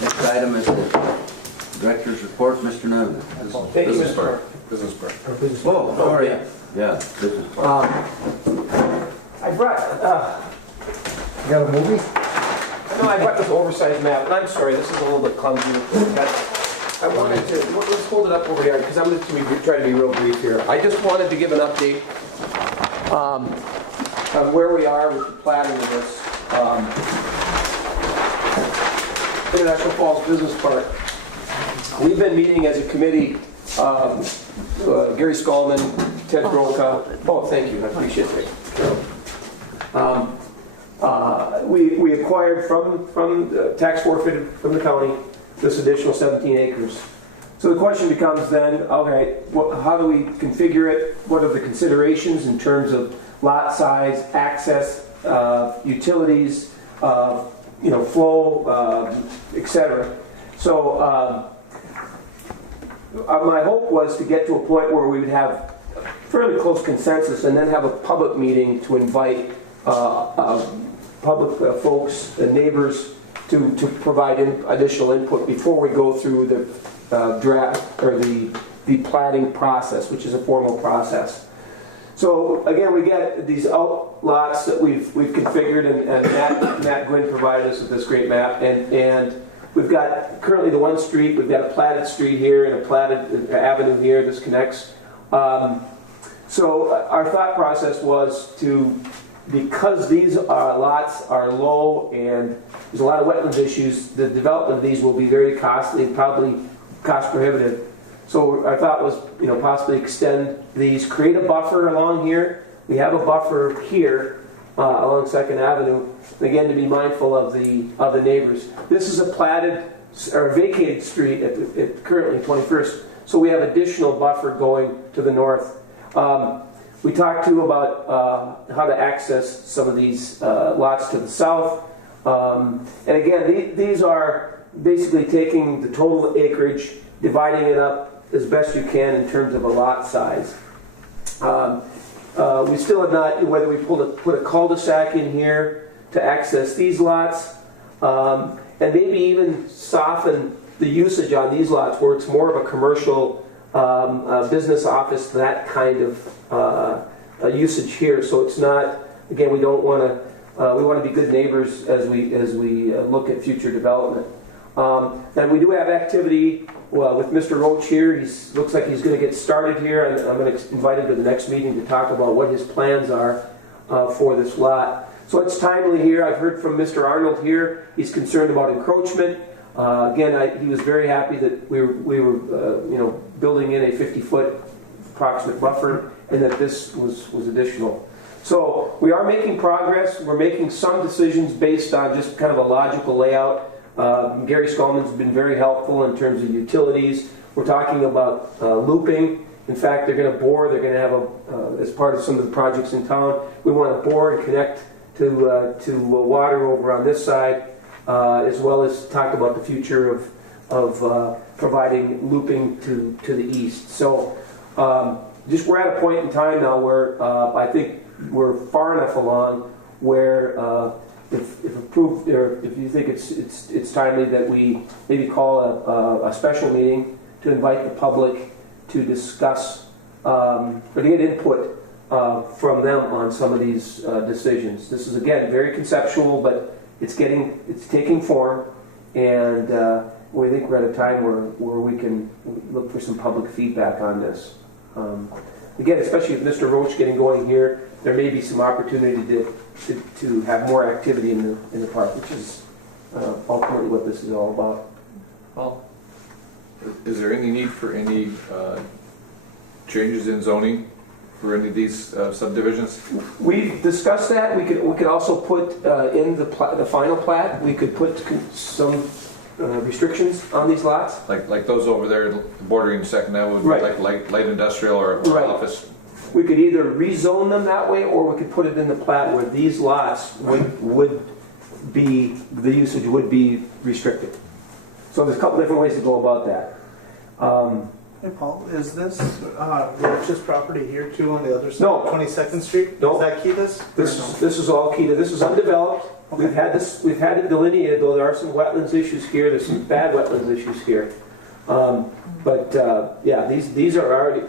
next item is the director's report, Mr. Nevin. Thank you, business Mr. part, business part. Or business- Oh, sorry. Yeah, business part. I brought, You got a movie? no, I brought this oversized map, and I'm sorry, this is a little bit clumsy. But I wanted to, let's hold it up over here, because I'm just going to try to be real brief here. I just wanted to give an update on where we are with the planning of this International Falls Business Park. We've been meeting as a committee, Gary Skolman, Ted Groka. Oh, thank you, I appreciate it. We acquired from tax forfeited from the county this additional 17 acres. So the question becomes then, okay, how do we configure it? What are the considerations in terms of lot size, access, utilities, flow, etc. So my hope was to get to a point where we would have fairly close consensus and then have a public meeting to invite public folks and neighbors to provide additional input before we go through the draft or the platting process, which is a formal process. So again, we get these outlots that we've configured, and Matt Gwynn provided us with this great map, and we've got currently the one street, we've got a platted street here and a platted avenue here. This connects. So our thought process was to, because these lots are low and there's a lot of wetlands issues, the development of these will be very costly, probably cost prohibitive. So our thought was, possibly extend these, create a buffer along here. We have a buffer here along 2nd Avenue. Again, to be mindful of the neighbors. This is a platted or vacated street at currently 21st. So we have additional buffer going to the north. We talked too about how to access some of these lots to the south. And again, these are basically taking the total acreage, dividing it up as best you can in terms of a lot size. We still have not, whether we put a cul-de-sac in here to access these lots, and maybe even soften the usage on these lots where it's more of a commercial business office, that kind of usage here. So it's not, again, we don't want to, we want to be good neighbors as we look at future development. And we do have activity with Mr. Roach here. He looks like he's going to get started here, and I'm going to invite him to the next meeting to talk about what his plans are for this lot. So it's timely here. I've heard from Mr. Arnold here. He's concerned about encroachment. Again, he was very happy that we were building in a 50-foot approximate buffer, and that this was additional. So we are making progress. We're making some decisions based on just kind of a logical layout. Gary Skolman's been very helpful in terms of utilities. We're talking about looping. In fact, they're going to bore. They're going to have as part of some of the projects in town, we want to bore and connect to water over on this side, as well as talk about the future of providing looping to the east. So just we're at a point in time now where I think we're far enough along where if approved, or if you think it's timely that we maybe call a special meeting to invite the public to discuss or to get input from them on some of these decisions. This is again very conceptual, but it's taking form, and we think we're at a time where we can look for some public feedback on this. again, especially with Mr. Roach getting going here, there may be some opportunity to have more activity in the park, which is ultimately what this is all about. Well, is there any need for any changes in zoning for any of these subdivisions? We've discussed that. We could also put in the final plat, we could put some restrictions on these lots. Like those over there bordering Second Avenue, Right. like light industrial or Right. office? We could either rezone them that way, or we could put it in the plat where these lots would be, the usage would be restricted. So there's a couple different ways to go about that. Hey, Paul, is this Roach's property here too on the other side? No. 22nd Street? No. Is that Keith's? This is all key to, this is undeveloped. Okay. We've had it delineated, though there are some wetlands issues here, there's some bad wetlands issues here. Yeah, these are already.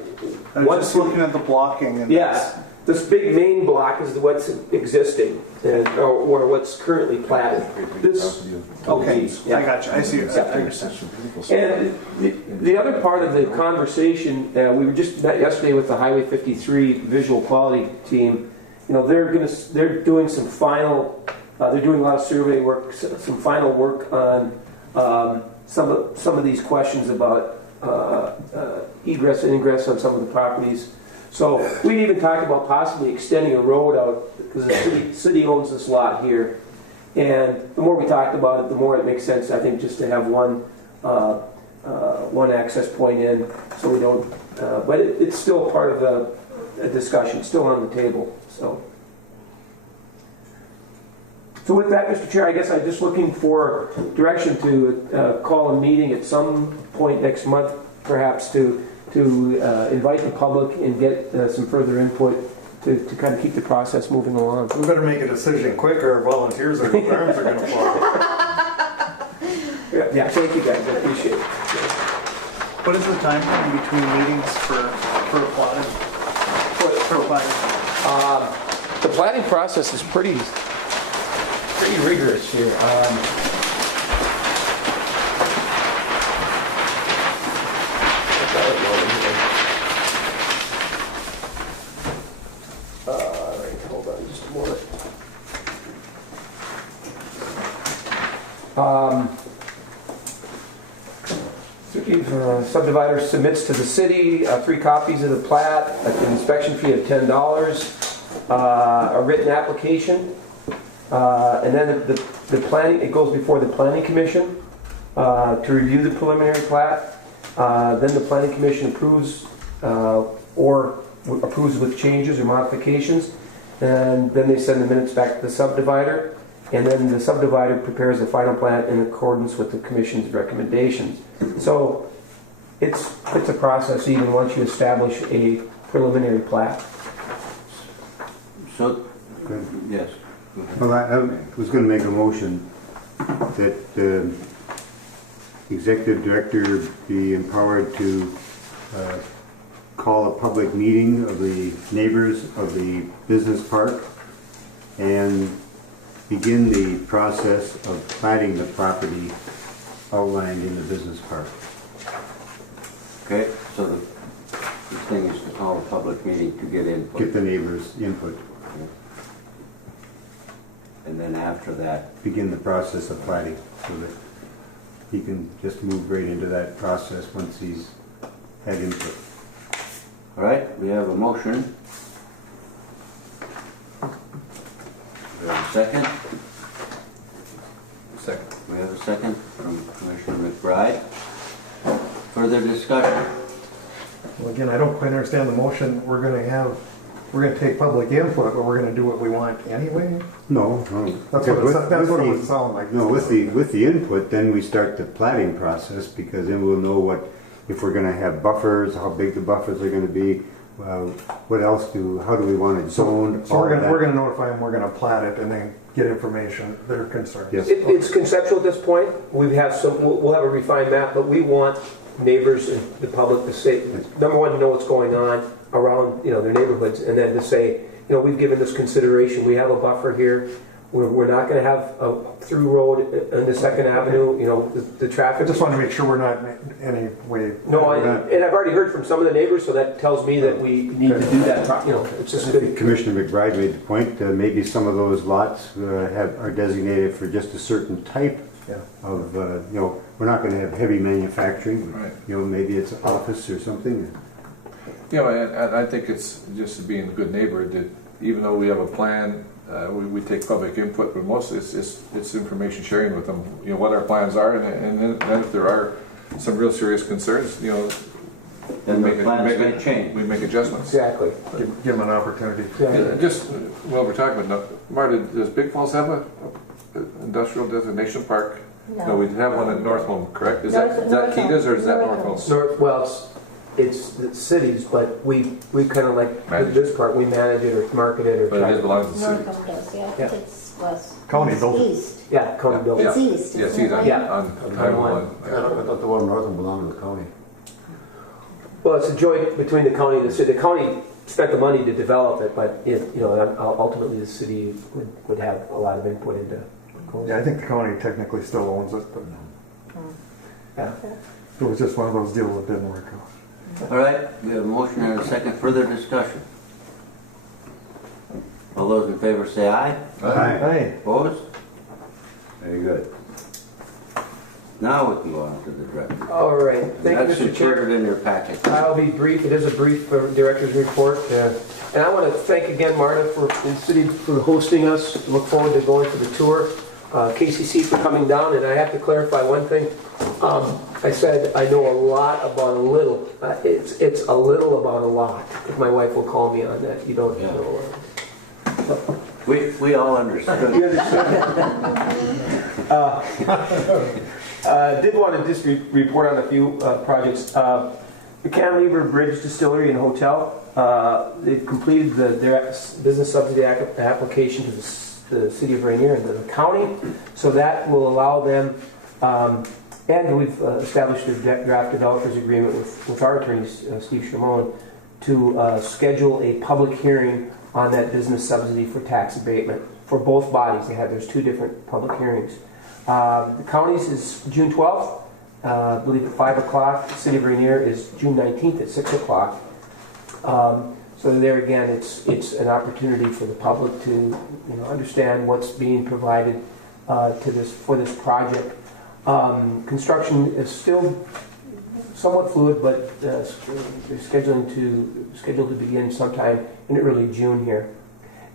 I'm just looking at the blocking. And Yes, this big main block is what's existing, or what's currently platted. This, Okay, yeah. I got you. I see. I understand. And the other part of the conversation, we were just met yesterday with the Highway 53 visual quality team. You know, they're doing some final, they're doing a lot of survey work, some final work on some of these questions about egress and ingress on some of the properties. So we even talked about possibly extending a road out, because the city owns this lot here. And the more we talked about it, the more it makes sense, I think, just to have one access point in, so we don't, but it's still part of a discussion, still on the table, so. So with that, Mr. Chair, I guess I'm just looking for direction to call a meeting at some point next month, perhaps, to invite the public and get some further input to kind of keep the process moving along. We better make a decision quick, or our volunteers or arms are going to fall. Yeah, thank you guys, I appreciate it. What is the time frame between meetings for plotting? For plotting? The planning process is pretty rigorous here. Hold on just a moment. Subdivider submits to the city 3 copies of the plat at an inspection fee of $10, a written application, and then the planning, it goes before the planning commission to review the preliminary plat. Then the planning commission approves or approves with changes or modifications, and then they send the minutes back to the subdivider, and then the subdivider prepares the final plat in accordance with the commission's recommendations. So it's a process even once you establish a preliminary plat. So, Good. yes. Well, I was going to make a motion that the executive director be empowered to call a public meeting of the neighbors of the business park and begin the process of platting the property outlined in the business park. Okay, so the thing is to call a public meeting to get input. Get the neighbors' input. And then after that, Begin the process of platting so that he can just move right into that process once he's had input. all right, we have a motion. We have a second. Second. We have a second from Commissioner McBride. Further discussion? Well, again, I don't quite understand the motion. We're going to take public input, but we're going to do what we want anyway? No. That's what it would sound like. No, with the input, then we start the platting process, because then we'll know if we're going to have buffers, how big the buffers are going to be, what else how do we want it zoned? So we're going to notify them, we're going to plat it, and then get information, their concerns. Yes. It's conceptual at this point. We'll have a refined map, but we want neighbors and the public to say, number one, to know what's going on around their neighborhoods, and then to say, we've given this consideration. We have a buffer here. We're not going to have a through road in the Second Avenue, you know, the I traffic. just want to make sure we're not in any way. No, we're not- and I've already heard from some of the neighbors, so that tells me that we need to do that, you know, it's just I good. think Commissioner McBride made the point, maybe some of those lots are designated for just a certain type Yeah. of, you know, we're not going to have heavy manufacturing. Right. You know, maybe it's office or something. You know, and I think it's just being a good neighbor that even though we have a plan, we take public input, but mostly it's information sharing with them, you know, what our plans are, and then if there are some real serious concerns, you know, Then the we plans may change. we make adjustments. Exactly. Give them an opportunity. Yeah, just while we're talking about, Marta, does Big Falls have a industrial designation park? No, we have one at Northmont, correct? Is that Kita's or is that Northmont? Well, it's the cities, but we kind of like Manage this part, we manage it or market it or But try it to. belongs to the city. Northam does, yeah, I Yeah. think it's west. County It's built it. east. Yeah, County built it. It's east, Yes, isn't he's it? on, Yeah. on Highway 1. I thought the one north of them belonged to the county. Well, it's a joint between the county and the city. The county spent the money to develop it, but you know, ultimately the city would have a lot of input into. Yeah, I think the county technically still owns it, but Yeah. it was just one of those deals that didn't work out. All right, we have a motion and a second. Further discussion? All those in favor say aye. Hey, Opposed? Very good. Now we can go on to the director. All right, And thank you, that's Mr. Chair. included in your packet. I'll be brief. It is a brief director's report. And I want to thank again Marta for the city for hosting us. Look forward to going for the tour. KCC for coming down. And I have to clarify one thing. I said I know a lot about a little. It's a little about a lot. My wife will call me on that. You don't Yeah. know. We all understood. Did want to just report on a few projects. The Cantilever Bridge Distillery and Hotel, they've completed their business subsidy application to the city of Rainier and to the county, so that will allow them, and we've established a draft developers agreement with our attorney, Steve Shimon, to schedule a public hearing on that business subsidy for tax abatement for both bodies. There's two different public hearings. The county's is June 12th, I believe at 5 o'clock. The city of Rainier is June 19th at 6 o'clock. So there again, it's an opportunity for the public to understand what's being provided for this project. Construction is still somewhat fluid, but they're scheduled to begin sometime in early June here.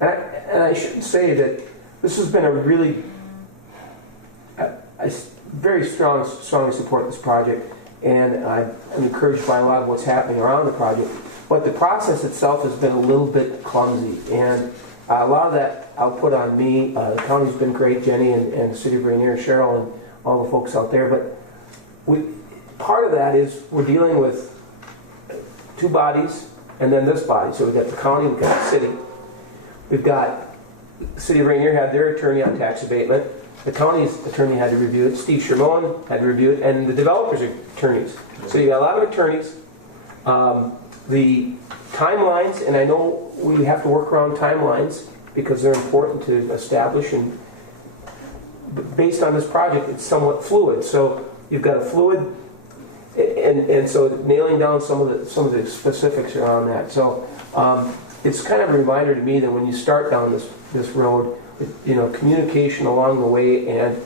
And I should say that this has been a really I very strongly support this project, and I'm encouraged by a lot of what's happening around the project. But the process itself has been a little bit clumsy, and a lot of that I'll put on me. The county's been great, Jenny and the city of Rainier, Cheryl, and all the folks out there. But part of that is we're dealing with two bodies, and then this body. So we've got the county, we've got the city. We've got the city of Rainier had their attorney on tax abatement. The county's attorney had to review it. Steve Sherman had to review it, and the developers' attorneys. So you got a lot of attorneys. The timelines, and I know we have to work around timelines because they're important to establish. And based on this project, it's somewhat fluid. So you've got a fluid, and so nailing down some of the specifics around that. So it's kind of a reminder to me that when you start down this road, communication along the way, and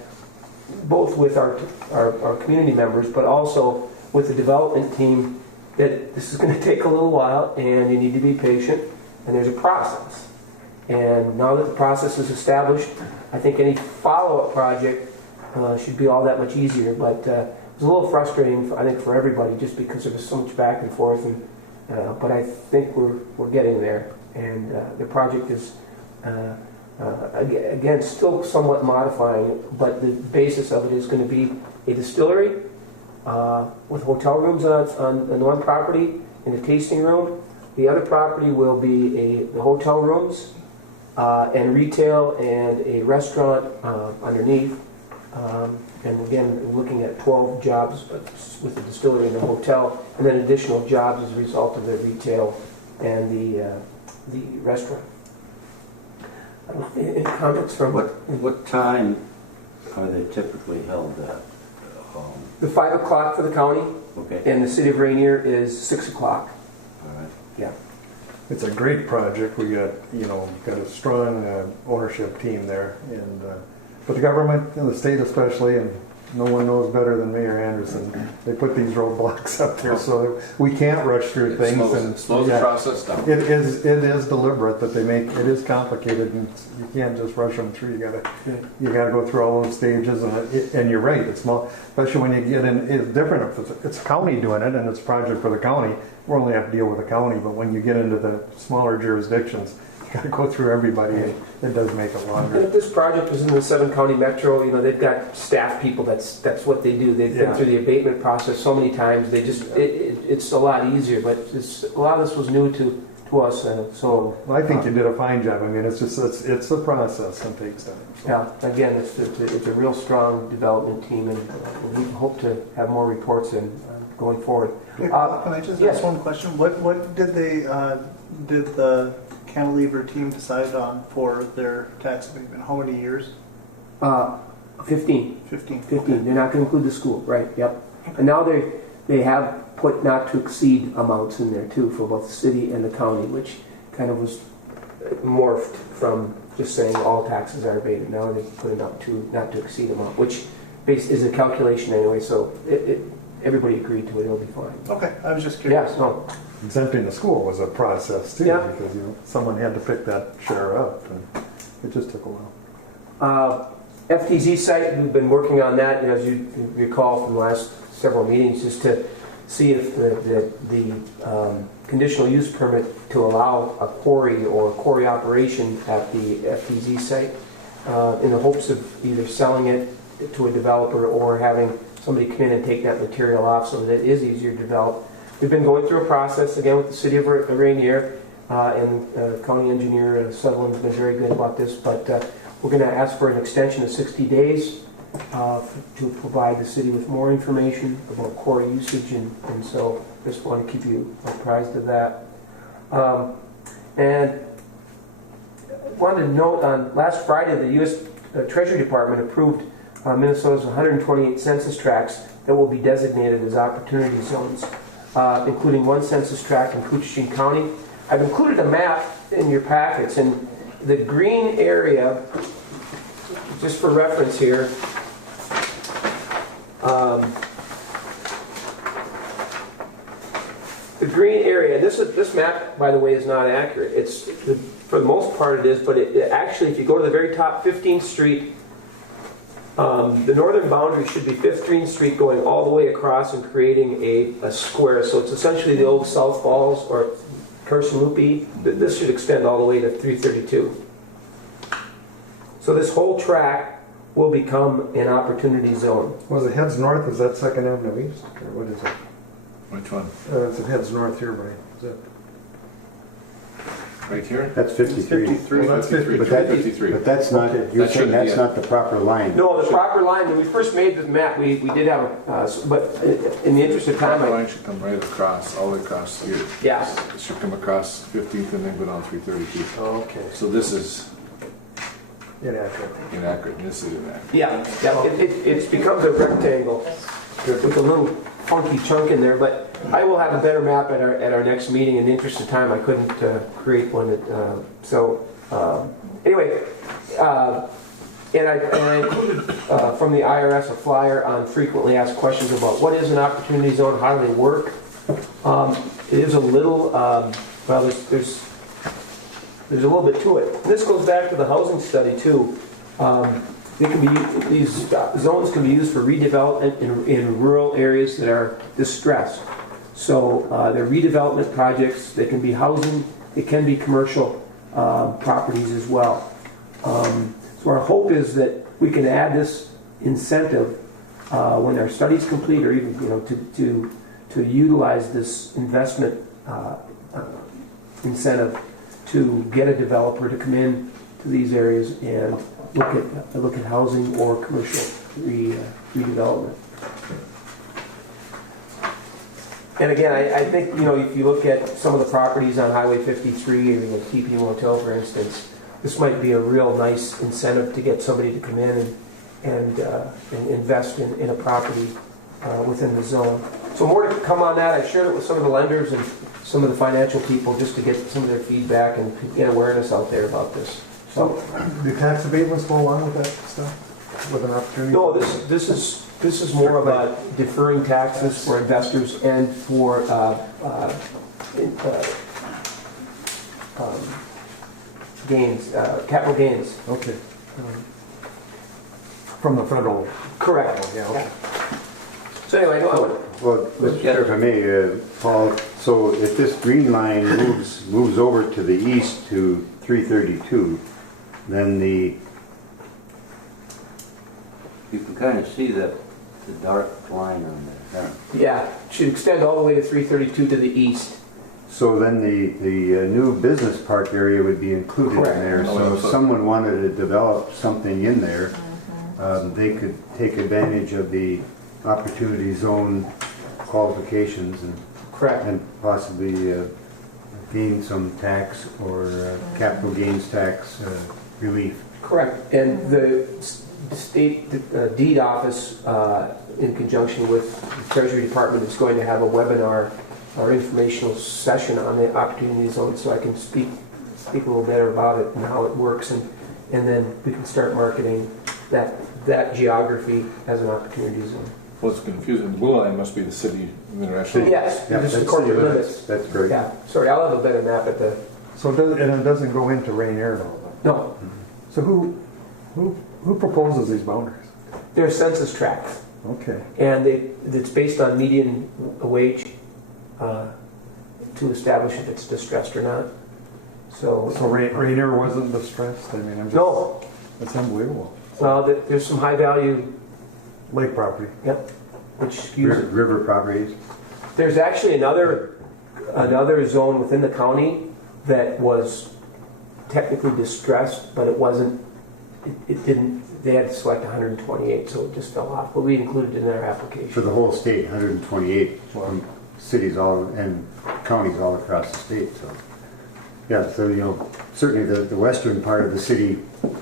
both with our community members, but also with the development team, that this is going to take a little while, and you need to be patient, and there's a process. And now that the process is established, I think any follow-up project should be all that much easier. But it was a little frustrating, I think, for everybody, just because there was so much back and forth. But I think we're getting there, and the project is. Again, still somewhat modifying, but the basis of it is going to be a distillery with hotel rooms on one property and a tasting room. The other property will be the hotel rooms and retail and a restaurant underneath. And again, we're looking at 12 jobs with the distillery and the hotel, and then additional jobs as a result of the retail and the restaurant. Any comments from What time are they typically held at? the 5 o'clock for the county, Okay, and the city of Rainier is 6 o'clock. all right. Yeah. It's a great project. We got, got a strong ownership team there, and but the government and the state especially, and no one knows better than Mayor Anderson. They put these roadblocks up there so we can't rush through things. It slows the process down. It is deliberate that they make. It is complicated, and you can't just rush them through. You gotta go through all those stages, and you're right. It's small, especially when you get in. It's different if it's a county doing it, and it's a project for the county. We only have to deal with the county, but when you get into the smaller jurisdictions, you gotta go through everybody. It does make it And longer. if this project was in the 7-county metro, they've got staff people. That's what they do. They've been through the abatement process so many times. They just it's a lot easier. But a lot of this was new to us, so. Well, I think you did a fine job. I mean, it's a process and takes time. So. Yeah, again, it's a real strong development team, and we hope to have more reports going forward. Can I just yes. ask one question? What did the Cantilever team decide on for their tax abatement? How many years? 15. 15. 15. They're not going to include the school, right? Yep. And now they have put not to exceed amounts in there too for both the city and the county, which kind of was morphed from just saying all taxes are abated. Now they put it up to not to exceed amount, which is a calculation anyway. So everybody agreed to it. It'll be fine. Okay, I was just curious. Yes. No. Exempting the school was a process too, because someone had to pick that share up, and it just took a while. FTZ site, we've been working on that, as you recall from the last several meetings, just to see if the conditional use permit to allow a quarry or quarry operation at the FTZ site, in the hopes of either selling it to a developer or having somebody come in and take that material off so that it is easier to develop. We've been going through a process, again, with the city of Rainier, and county engineer Sutherland's been very good about this, but we're going to ask for an extension of 60 days to provide the city with more information about quarry usage, and so just want to keep you apprised of that. And wanted to note on last Friday, the U.S. Treasury Department approved Minnesota's 128 census tracts that will be designated as opportunity zones, including one census tract in Koochiching County. I've included a map in your packets, and the green area, just for reference here, the green area, this map, by the way, is not accurate. It's for the most part it is, but it actually, if you go to the very top, 15th Street, the northern boundary should be 15th Street going all the way across and creating a square. So it's essentially the old South Falls or Carson Loopy. This should extend all the way to 332. So this whole tract will become an opportunity zone. Was it heads north? Is that 2nd Avenue East? Or what is it? Which one? It heads north here, Brian. Is it? Right here? That's 53. 53. Well, that's 50, But, that, 53. but that's not, you're That saying should that's be not the proper line. No, the proper line, when we first made the map, we did have but in the interest of time, The line should come right across, all the way across here. yes. It should come across 15th and then go down 332. Okay. So this is Inaccurate. inaccurate, and this is inaccurate. Yeah, it becomes a rectangle with a little funky chunk in there, but I will have a better map at our next meeting. In the interest of time, I couldn't create one. Anyway, and I included from the IRS a flyer on frequently asked questions about what is an opportunity zone, how do they work. It is a little, well, there's a little bit to it. This goes back to the housing study too. These zones can be used for redevelopment in rural areas that are distressed. So they're redevelopment projects. They can be housing. It can be commercial properties as well. So our hope is that we can add this incentive when our study's complete, or even to utilize this investment incentive to get a developer to come in to these areas and look at housing or commercial redevelopment. And again, I think if you look at some of the properties on Highway 53, or the TP Motel, for instance, this might be a real nice incentive to get somebody to come in and invest in a property within the zone. So more to come on that. I shared it with some of the lenders and some of the financial people just to get some of their feedback and get awareness out there about this. So, do tax abatements go along with that stuff? With an opportunity? No, this is more about deferring taxes for investors and for gains, capital gains. Okay. From the federal? Correct. Yeah, okay. So anyway, Well, Mr. Chair, if I may, Paul, so if this green line moves over to the east to 332, then You can kind of see the dark line on there. yeah, should extend all the way to 332 to the east. So then the new business park area would be included in Correct. there. So if someone wanted to develop something in there, they could take advantage of the opportunity zone qualifications Correct. and possibly gain some tax or capital gains tax relief. Correct. And the state deed office, in conjunction with the Treasury Department, is going to have a webinar or informational session on the opportunity zone, so I can speak a little better about it and how it works, and then we can start marketing that geography as an opportunity zone. What's confusing, the blue line must be the city of international. Yes, Yeah, this is that's corporate the limits. That's great. Yeah, sorry, I'll have a better map at the, So it doesn't go into Rainier at all? no, So who proposes these boundaries? they're census tracts, Okay. and it's based on median wage to establish if it's distressed or not. So Rainier wasn't distressed? I mean, I'm just... no, That's unbelievable. well, there's some high value, Lake property. yep, which skews it. River properties. There's actually another zone within the county that was technically distressed, but it wasn't, it didn't, they had to select 128, so it just fell off, but we included it in our For application. the whole state, 128 from cities all and counties all across the state. So, yeah, so certainly the western part of the city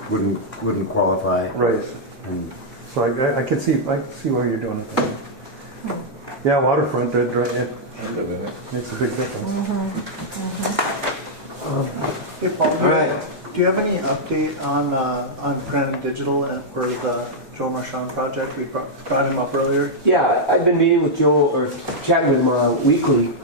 wouldn't qualify. Right. And So I can see why you're doing it. Yeah, waterfront, it makes a big difference. Hey, Paul, All right. do you have any update on Print and Digital for the Joe Marchand project? We brought him up earlier. Yeah, I've been meeting with Joe, or chatting with him weekly.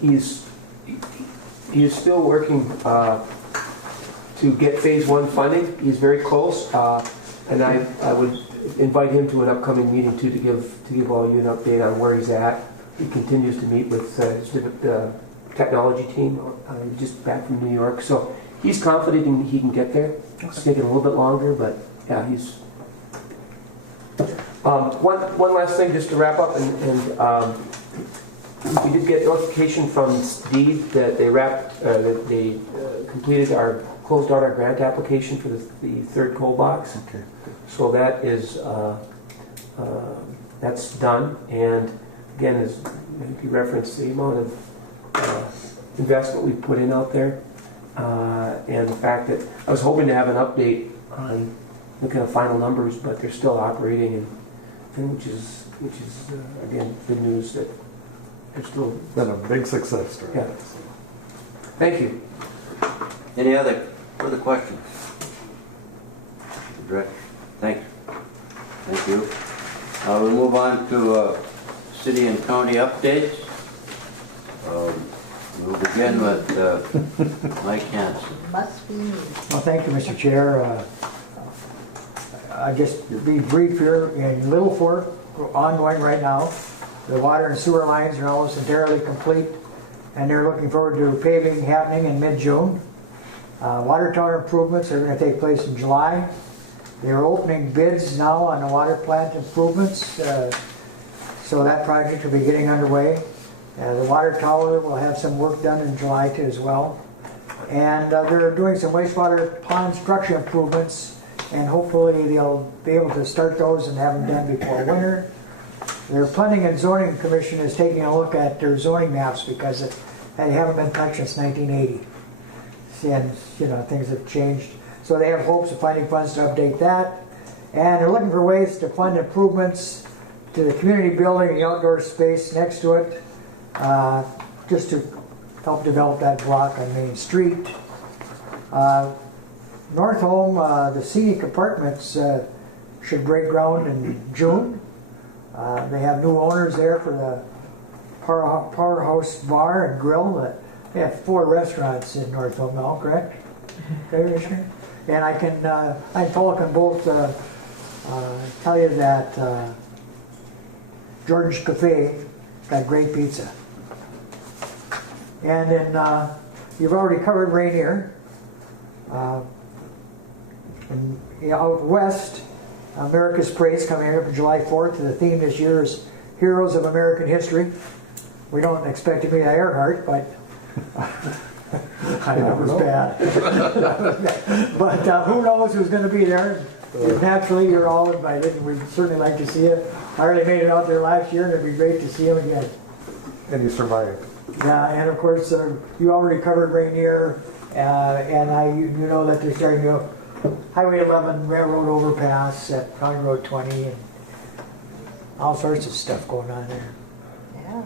He is still working to get phase 1 funding. He's very close, and I would invite him to an upcoming meeting too to give all you an update on where he's at. He continues to meet with his technology team, just back from New York. So he's confident he can get there. It's taking a little bit longer, but yeah, he's. One last thing just to wrap up, and we did get notification from Deed that they closed out our grant application for the third coal box. Okay. So that is that's done, and again, as I think you referenced, the amount of investment we put in out there, and the fact that I was hoping to have an update on the kind of final numbers, but they're still operating, and which is again good news that they're still. Been a big success story. Yeah. Thank you. Any other further questions? Director, thank you. We'll move on to city and county updates. We'll begin with Mike Hanson. Must be me. Well, thank you, Mr. Chair. I just be brief here. In Little Fork, ongoing right now. The water and sewer lines are almost entirely complete, and they're looking forward to paving happening in mid-June. Water tower improvements are going to take place in July. They're opening bids now on the water plant improvements, so that project will be getting underway. The water tower will have some work done in July too as well. And they're doing some wastewater pond structure improvements, and hopefully they'll be able to start those and have them done before winter. Their Planning and Zoning Commission is taking a look at their zoning maps because they haven't been touched since 1980. seeing, things have changed. So they have hopes of finding funds to update that. And they're looking for ways to fund improvements to the community building and the outdoor space next to it, just to help develop that block on Main Street. North Home, the scenic apartments should break ground in June. They have new owners there for the Powerhouse Bar and Grill. They have 4 restaurants in North Home now, correct? Okay, Commissioner? And Paul can both tell you that George's Cafe got great pizza. And then you've already covered Rainier. And out west, America's Praise coming here for July 4th. The theme this year is Heroes of American History. We don't expect to be at Earhart, but that was bad. But who knows who's going to be there? Naturally, you're all invited, and we'd certainly like to see you. Harley made it out there last year, and it'd be great to see him again. And you survived. Yeah, and of course, you already covered Rainier, and you know that they're starting to Highway 11 railroad overpass at County Road 20, and all sorts of stuff going on there. Yeah.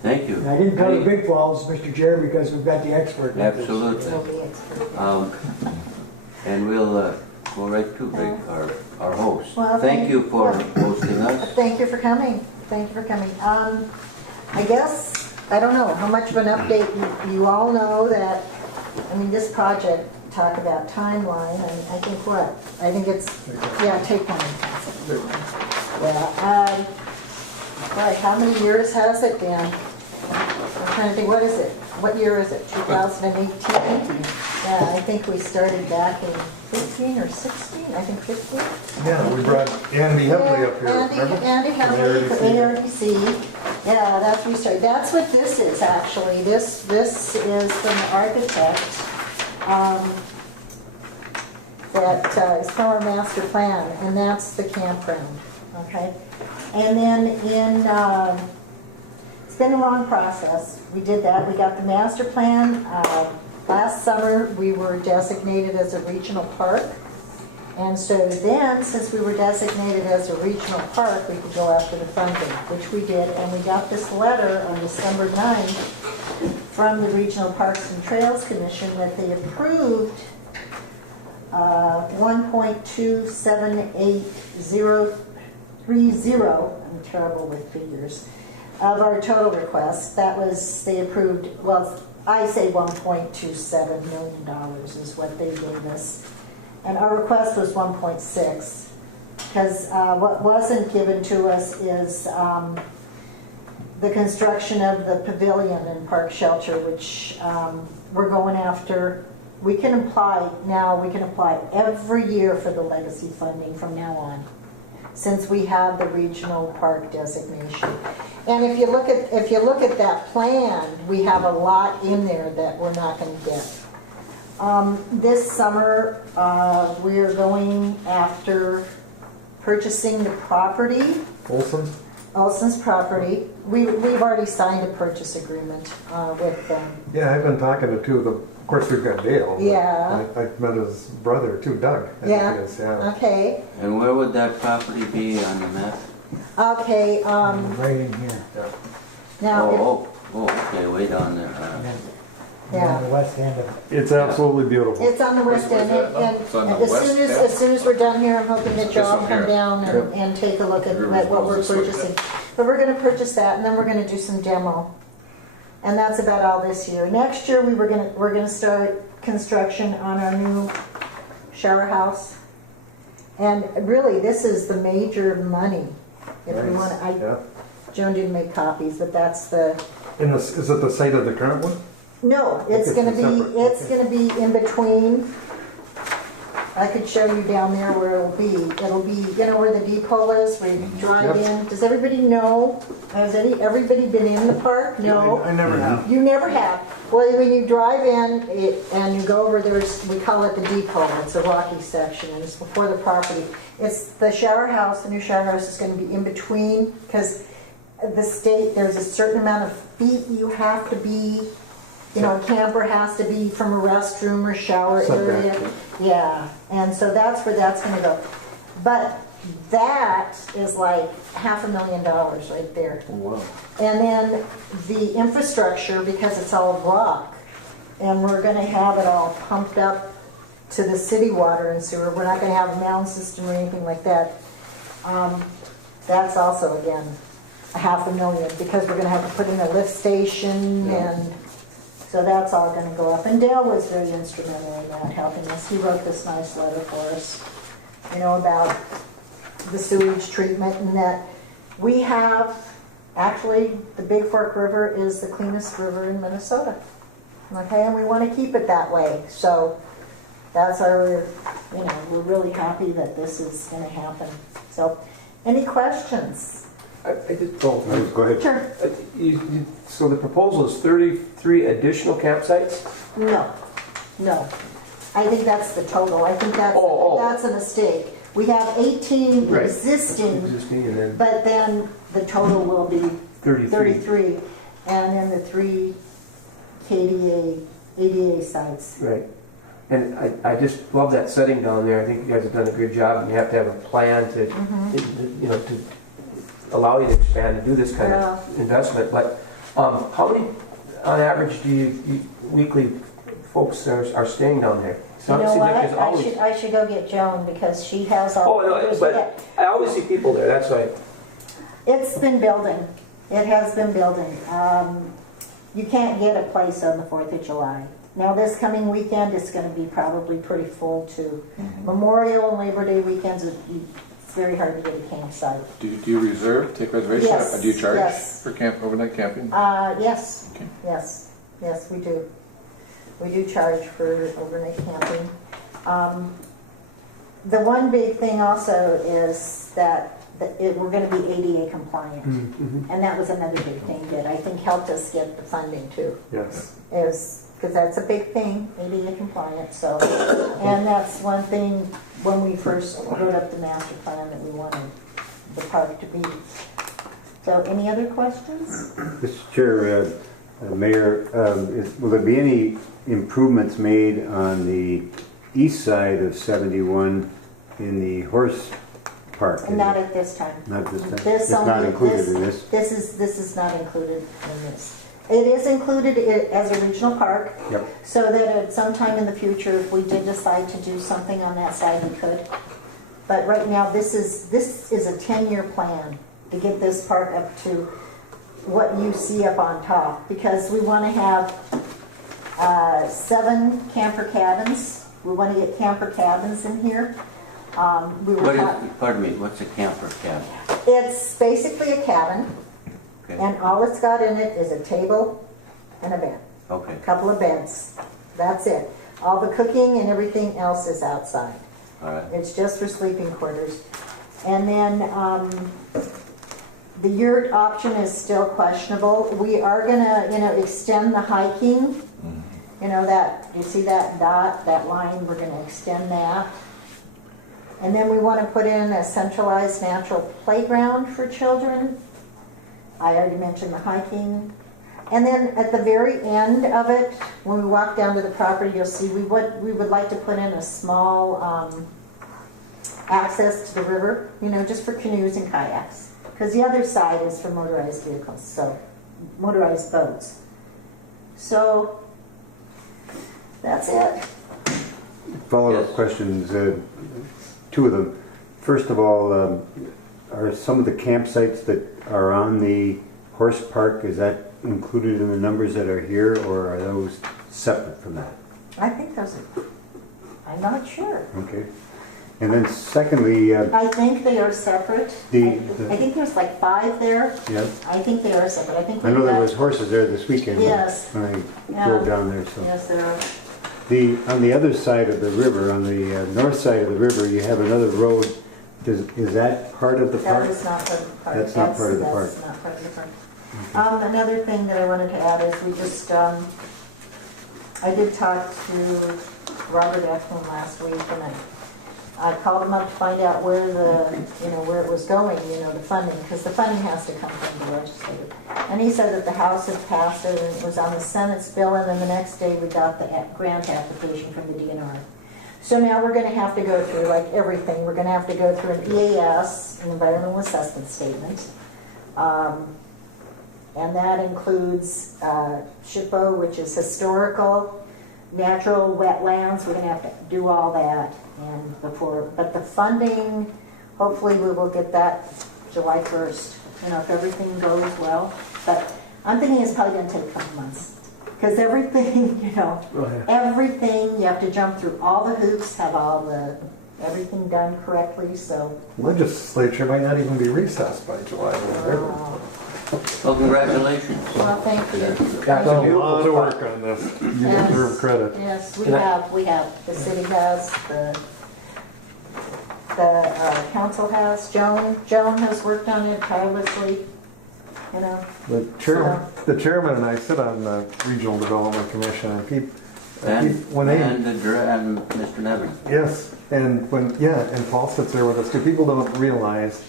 Thank you. And I didn't cover Big Falls, Mr. Chair, because we've got the expert. Absolutely. And we'll go right to Rick, our host. Well, thank you for hosting us. Thank you for coming. Thank you for coming. I guess, I don't know how much of an update you all know that, this project, talk about timeline, and I think what? I think it's, take one. Yeah. Right, how many years has it been? I'm trying to think, what is it? What year is it? 2018? Yeah, I think we started back in 15 or 16, I think 15. Yeah, we brought Andy Hebley up here. Andy Hebley from ARDC. Yeah, that's where we started. That's what this is, actually. This is from the architect. That is from our master plan, and that's the campground, okay? And then it's been a long process. We did that. We got the master plan. Last summer, we were designated as a regional park. And so then, since we were designated as a regional park, we could go after the funding, which we did. And we got this letter on December 9th from the Regional Parks and Trails Commission that they approved 1.278030, I'm terrible with figures, of our total request. That was, they approved, well, I say $1.27 million is what they gave us. And our request was 1.6, because what wasn't given to us is the construction of the pavilion and park shelter, which we're going after. We can apply every year for the legacy funding from now on, since we have the regional park designation. And if you look at that plan, we have a lot in there that we're not going to get. This summer, we are going after purchasing the property. Olson's property. We've already signed a purchase agreement with them. Yeah, I've been talking to two of them. Of course, we've got Dale. Yeah. I've met his brother too, Doug. I think it is, yeah. Okay. And where would that property be on the map? Okay. Right in here. Yeah. Now. Okay, way down there. On the west end of it. It's absolutely beautiful. It's on the west end, It's on the and west end? as soon as we're done here, I'm hoping that This you'll all one come here. down and take a look at what we're This way. purchasing. But we're going to purchase that, and then we're going to do some demo, and that's about all this year. Next year, we're going to start construction on our new shower house, and really, this is the major money. If we want, Joan didn't make copies, but that's the. Is it the site of the current one? No, it's going to be in between. I could show you down there where it'll be. It'll be, where the depot is, where you drive in. Does everybody know? Has everybody been in the park? No. I never have. You never have. Well, when you drive in and you go over, we call it the depot. It's a rocky section, and it's before the property. It's the shower house. The new shower house is going to be in between, because the state, there's a certain amount of feet you have to be You know, a camper has to be from a restroom or shower area. Setback. Yeah, and so that's where that's gonna go. But that is like $500,000 right there. Wow. And then the infrastructure, because it's all rock, and we're gonna have it all pumped up to the city water and sewer. We're not gonna have a mound system or anything like that. That's also, again, $500,000, because we're gonna have to put in a lift station, and so that's all gonna go up. And Dale was very instrumental in that, helping us. He wrote this nice letter for us, you know, about the sewage treatment, and that we have, actually, the Big Fork River is the cleanest river in Minnesota. Okay, and we want to keep it that way. So that's our, you know, we're really happy that this is going to happen. So, any questions? I just, oh, Go ahead. Sure. so the proposal is 33 additional campsites? No, no. I think that's the total. I think that's, that's a mistake. We have 18 Right. existing, And then but then the total will be 33. And then the 3 ADA sites. Right. And I just love that setting down there. I think you guys have done a good job, and you have to have a plan to, you know, to allow you to expand and do this kind of investment. But how many, on average, do you weekly folks are staying down there? You know Seems what? like there's always- I should go get Joan, because she has all. Oh, no, but I always see people there, that's why. It's been building. It has been building. You can't get a place on the 4th of July. Now, this coming weekend, it's going to be probably pretty full too. Memorial and Labor Day weekends, it's very hard to get a campsite. Do you reserve, take reservation? Yes, Do you charge yes. for overnight camping? Yes, Okay. yes, yes, we do. We do charge for overnight camping. The one big thing also is that we're going to be ADA compliant. And that was another big thing that I think helped us get the funding too. Yes. Because that's a big thing, ADA compliant. So, and that's one thing when we first wrote up the master plan that we wanted the park to be. So, any other questions? Mr. Chair, Mayor, will there be any improvements made on the east side of 71 in the horse park? Not at this time. Not this time? This It's not only- included in this? This is not included in this. It is included as a regional park, Yep. so that at some time in the future, if we did decide to do something on that side, we could. But right now, this is a 10-year plan to get this park up to what you see up on top, because we want to have 7 camper cabins. We want to get camper cabins in here. Pardon me, what's a camper cabin? It's basically a cabin, Okay. and all it's got in it is a table and a bed, Okay. a couple of beds. That's it. All the cooking and everything else is outside. All right. It's just for sleeping quarters. And then the yurt option is still questionable. We are gonna, extend the hiking. You see that dot, that line, we're gonna extend that. And then we want to put in a centralized natural playground for children. I already mentioned the hiking. And then at the very end of it, when we walk down to the property, you'll see we would like to put in a small access to the river, just for canoes and kayaks. Because the other side is for motorized vehicles, so motorized boats. So that's it. Follow-up Yes. questions, 2 of them. First of all, are some of the campsites that are on the horse park, is that included in the numbers that are here, or are those separate from that? I think those are, I'm not sure. Okay. And then secondly, I think they are separate. The- I think there's like 5 there. yeah, I think they are separate. I think I know we've there got- was horses there this weekend Yes. when I Yeah. drove down there, so. Yes, there are. On the other side of the river, on the north side of the river, you have another road. Is that part of the park? That is not part of the park. That's not part of the park. That's not part of the park. Another thing that I wanted to add is we just, I did talk to Robert Eklund last week, and I called him up to find out where where it was going, the funding, because the funding has to come from the legislature. And he said that the House had passed it and it was on the Senate's bill, and then the next day we got the grant application from the DNR. So now we're gonna have to go through, like everything, we're gonna have to go through an EAS, an environmental assessment statement. And that includes SHPO, which is historical, natural wetlands. We're gonna have to do all that, but the funding, hopefully we will get that July 1st, if everything goes well. But I'm thinking it's probably gonna take a couple months. Because everything, everything, you have to jump through all the hoops, have everything done correctly, so. Legislature might not even be recessed by July. Well, congratulations. Well, thank you. Got a lot of work on this. You deserve credit. Yes, we have. The city has, the council has, Joan has worked on it tirelessly, The chairman and I sit on the Regional Development Commission, and And Mr. Nevin. Yes, and and Paul sits there with us too. People don't realize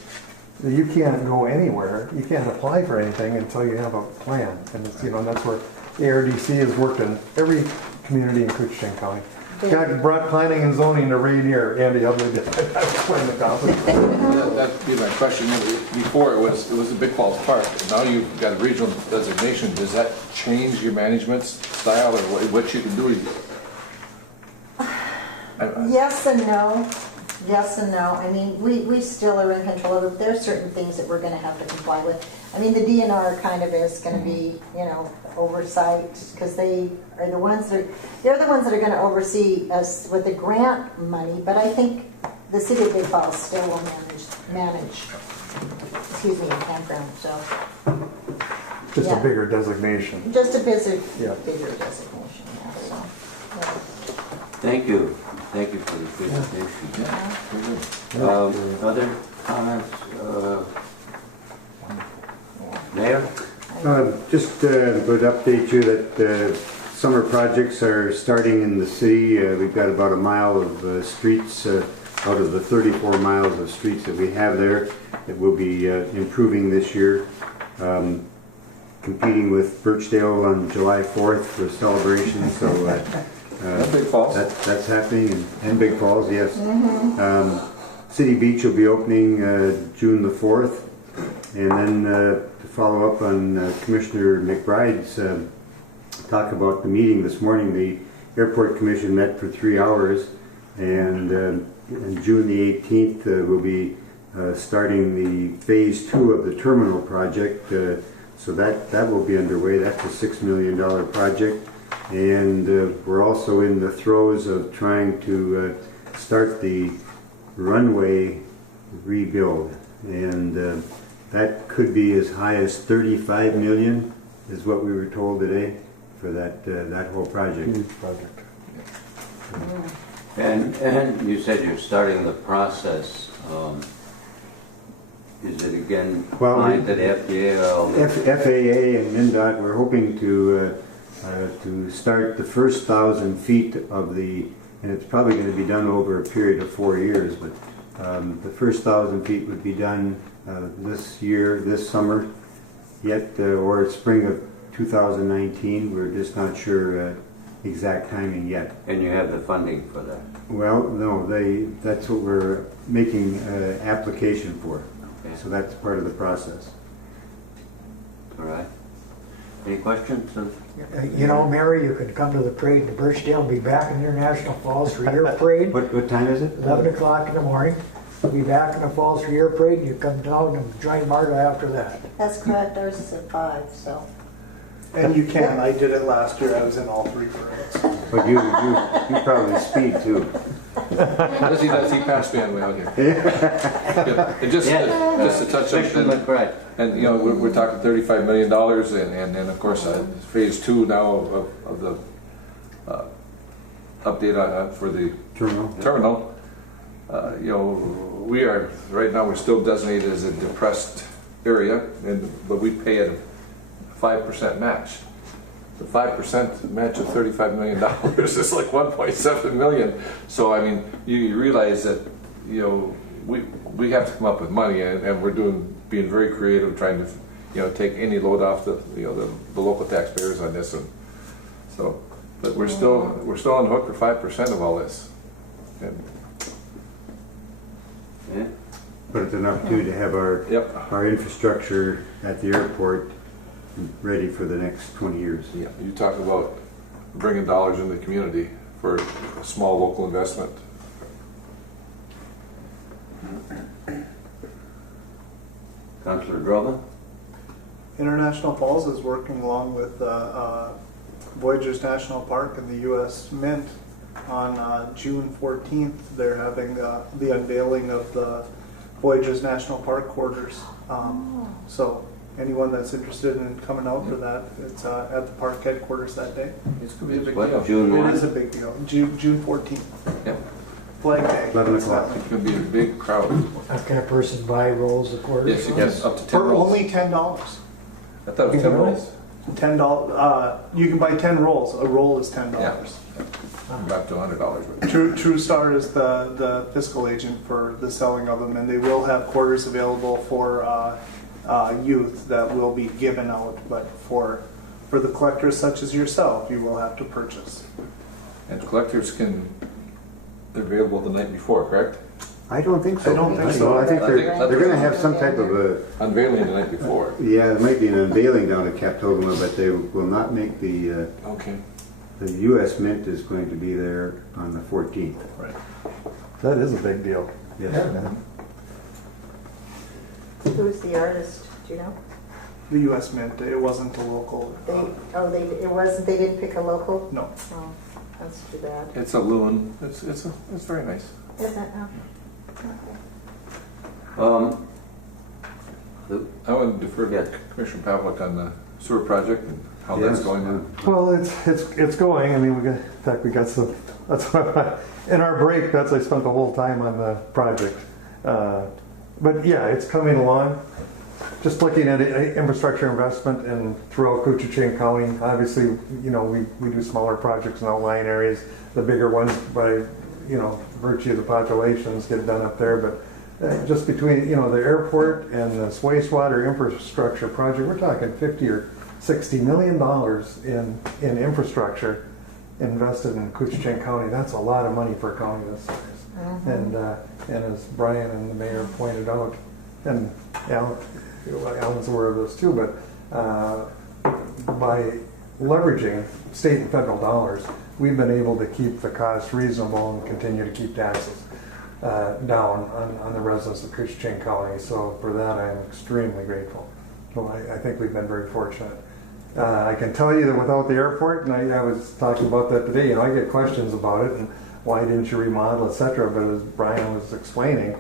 that you can't go anywhere, you can't apply for anything until you have a plan. And it's, that's where the ARDC has worked in every community in Koochiching County. Brought planning and zoning to Rainier. Andy Hubly did. That's when the conference. That'd be my question. Before it was the Big Falls Park. Now you've got a regional designation. Does that change your management style or what you can do? Yes and no. Yes and no. I mean, we still are in control of it. There's certain things that we're going to have to comply with. I mean, the DNR kind of is going to be, oversight, because they're the ones that are going to oversee us with the grant money. But I think the city of Big Falls still will manage. Excuse me, a campground. So just a bigger designation. Just a bigger designation. Yeah, so, yeah. Thank you. Thank you for the presentation. Yeah, very good. Other comments? Mayor? Just would update you that summer projects are starting in the city. We've got about a mile of streets out of the 34 miles of streets that we have there that will be improving this year. Competing with Birchdale on July 4th for celebration. So Big Falls. That's happening, and Big Falls, yes. City Beach will be opening June the 4th, and then to follow up on Commissioner McBride's talk about the meeting this morning, the Airport Commission met for 3 hours, and on June the 18th we'll be starting the phase 2 of the terminal project, so that will be underway. That's a $6 million project. And we're also in the throes of trying to start the runway rebuild, and that could be as high as $35 million, is what we were told today for that whole project. Huge project. And you said you're starting the process. Is it again fine to the FDA? FAA and MnDOT, we're hoping to start the first 1,000 feet of and it's probably going to be done over a period of 4 years, but the first 1,000 feet would be done this summer yet, or spring of 2019. We're just not sure exact timing yet. And you have the funding for that? Well, no, that's what we're making application for. Okay. So that's part of the process. All right. Any questions? Mary, you can come to the parade in Birchdale and be back in International Falls for your parade. What time is it? 11 o'clock in the morning. We'll be back in the falls for your parade, and you come down and join Marta after that. That's correct. Ours is at 5, so. And you can. I did it last year. I was in all 3 parades. But you probably speed too. Does he pass me on the way out here? And just to touch on Right. And we're talking $35 million, and of course phase 2 now of the update for the terminal. We are right now, we're still designated as a depressed area, but we pay a 5% match. The 5% match of $35 million is like $1.7 million. So I mean, you realize that you know, we have to come up with money, and we're being very creative, trying to, you know, take any load off the, you know, the local taxpayers on this, and so, but we're still on the hook for 5% of all this. And, Yeah. But it's an opportunity to have Yep. our infrastructure at the airport ready for the next 20 years. yeah, you talk about bringing dollars into the community for a small local investment. Councillor Droba? International Falls is working along with Voyageurs National Park and the U.S. Mint on June 14th. They're having the unveiling of the Voyageurs National Park quarters. So anyone that's interested in coming out for that, it's at the park headquarters that day. It's gonna be a big What, deal. June It 1? is a big deal. June 14th. Yeah, Flag Day. 11 o'clock. it's gonna be a big crowd. Can a person buy rolls of quarters? Yes, you can, up to 10 For rolls. only $10. I thought it was 10 rolls. $10. You can buy 10 rolls. A roll is $10. Yeah. Up to $100. but- True Star is the fiscal agent for the selling of them, and they will have quarters available for youth that will be given out. But for the collectors such as yourself, you will have to purchase. And collectors they're available the night before, correct? I don't think so. I don't think so. I think I they're think- going to have some type of a, Unveiling the night before. yeah, there might be an unveiling down at Capitolama, but they will not make the Okay. U.S. Mint is going to be there on the 14th. Right. That is a big deal. Yes. Who's the artist, do you know? The U.S. Mint. It wasn't a local. They didn't pick a local? No. Oh, that's too bad. It's a loon. It's very nice. Is that now? I want to defer to Commissioner Pavlik on the sewer project and how that's Yes, going. Well, it's going. I mean, in fact, we got some. That's why in our break. I spent the whole time on the project. But yeah, it's coming along. Just looking at infrastructure investment and throughout Koochiching County. Obviously, you know, we do smaller projects in outlying areas. The bigger ones, by virtue of the populations, get done up there. But just between the airport and this wastewater infrastructure project, we're talking $50 or $60 million in infrastructure invested in Koochiching County. That's a lot of money for a county this size. And as Brian and the mayor pointed out, and Alan's aware of this too, but by leveraging state and federal dollars, we've been able to keep the cost reasonable and continue to keep taxes down on the residents of Koochiching County. So for that, I'm extremely grateful. So I think we've been very fortunate. I can tell you that without the airport, and I was talking about that today, I get questions about it and why didn't you remodel, etc. But as Brian was explaining,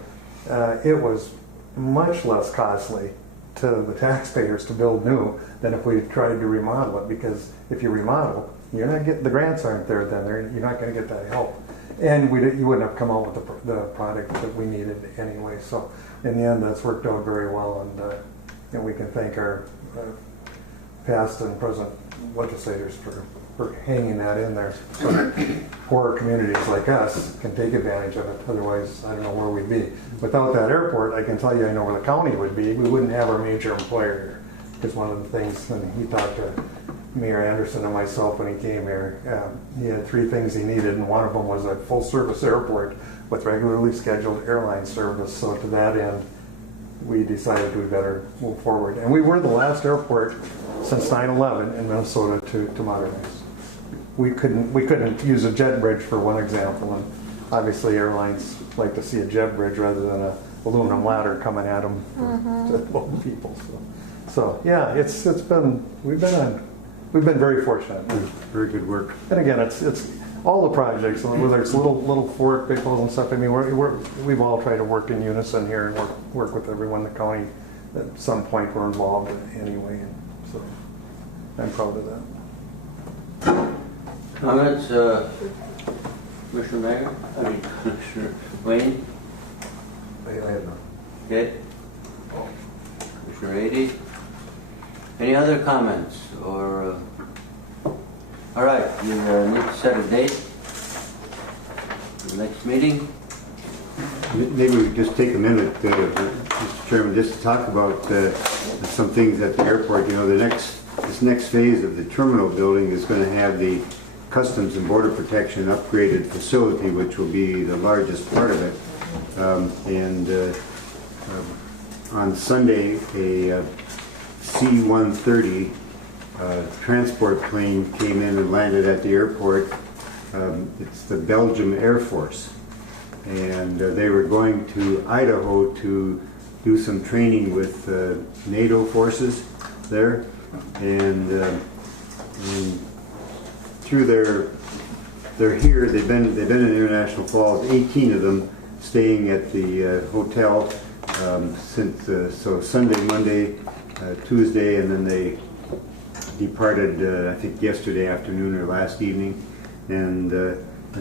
it was much less costly to the taxpayers to build new than if we tried to remodel it, because if you remodel, you're not getting, the grants aren't there then, you're not going to get that help. And you wouldn't have come out with the product that we needed anyway. So in the end, that's worked out very well, and we can thank our past and present legislators for hanging that in there so that poorer communities like us can take advantage of it. Otherwise, I don't know where we'd be. Without that airport, I can tell you I know where the county would be. We wouldn't have our major employer here. Because one of the things, when he talked to Mayor Anderson and myself when he came here, he had 3 things he needed, and one of them was a full-service airport with regularly scheduled airline service. So to that end, we decided we better move forward. And we were the last airport since 9/11 in Minnesota to modernize. We couldn't use a jet bridge, for one example, and obviously airlines like to see a jet bridge rather than a aluminum ladder coming at them to load people. So yeah, we've been very fortunate. Very good work. And again, it's all the projects, whether it's little Fort, big holes and stuff. I mean, we've all tried to work in unison here and work with everyone in the county. At some point, we're involved in anyway, and so I'm proud of that. Comments, Commissioner Mayor? Commissioner Wayne? I have none. Okay. Commissioner Ady? Any other comments or? All right, you need to set a date for the next meeting. Maybe we just take a minute, Mr. Chairman, just to talk about some things at the airport. You know, this next phase of the terminal building is going to have the Customs and Border Protection upgraded facility, which will be the largest part of it. On Sunday, a C-130 transport plane came in and landed at the airport. It's the Belgium Air Force. And they were going to Idaho to do some training with NATO forces there. And through they're here, they've been in International Falls, 18 of them staying at the hotel since so Sunday, Monday, Tuesday, and then they departed I think yesterday afternoon or last evening, and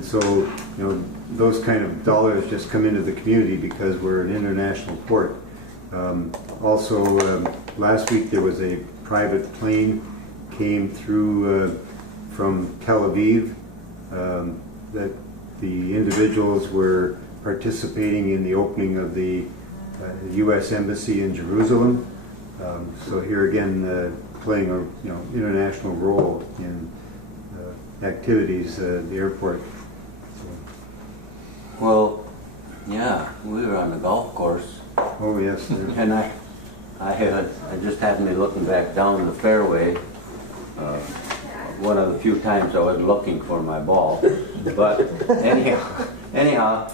so you know those kind of dollars just come into the community because we're an international port. Also, last week there was a private plane came through from Tel Aviv that the individuals were participating in the opening of the U.S. Embassy in Jerusalem. So here again, playing a international role in activities at the airport. Well, yeah, we were on the golf course. Oh yes. And I just happened to be looking back down the fairway. One of the few times I was looking for my ball. But anyhow,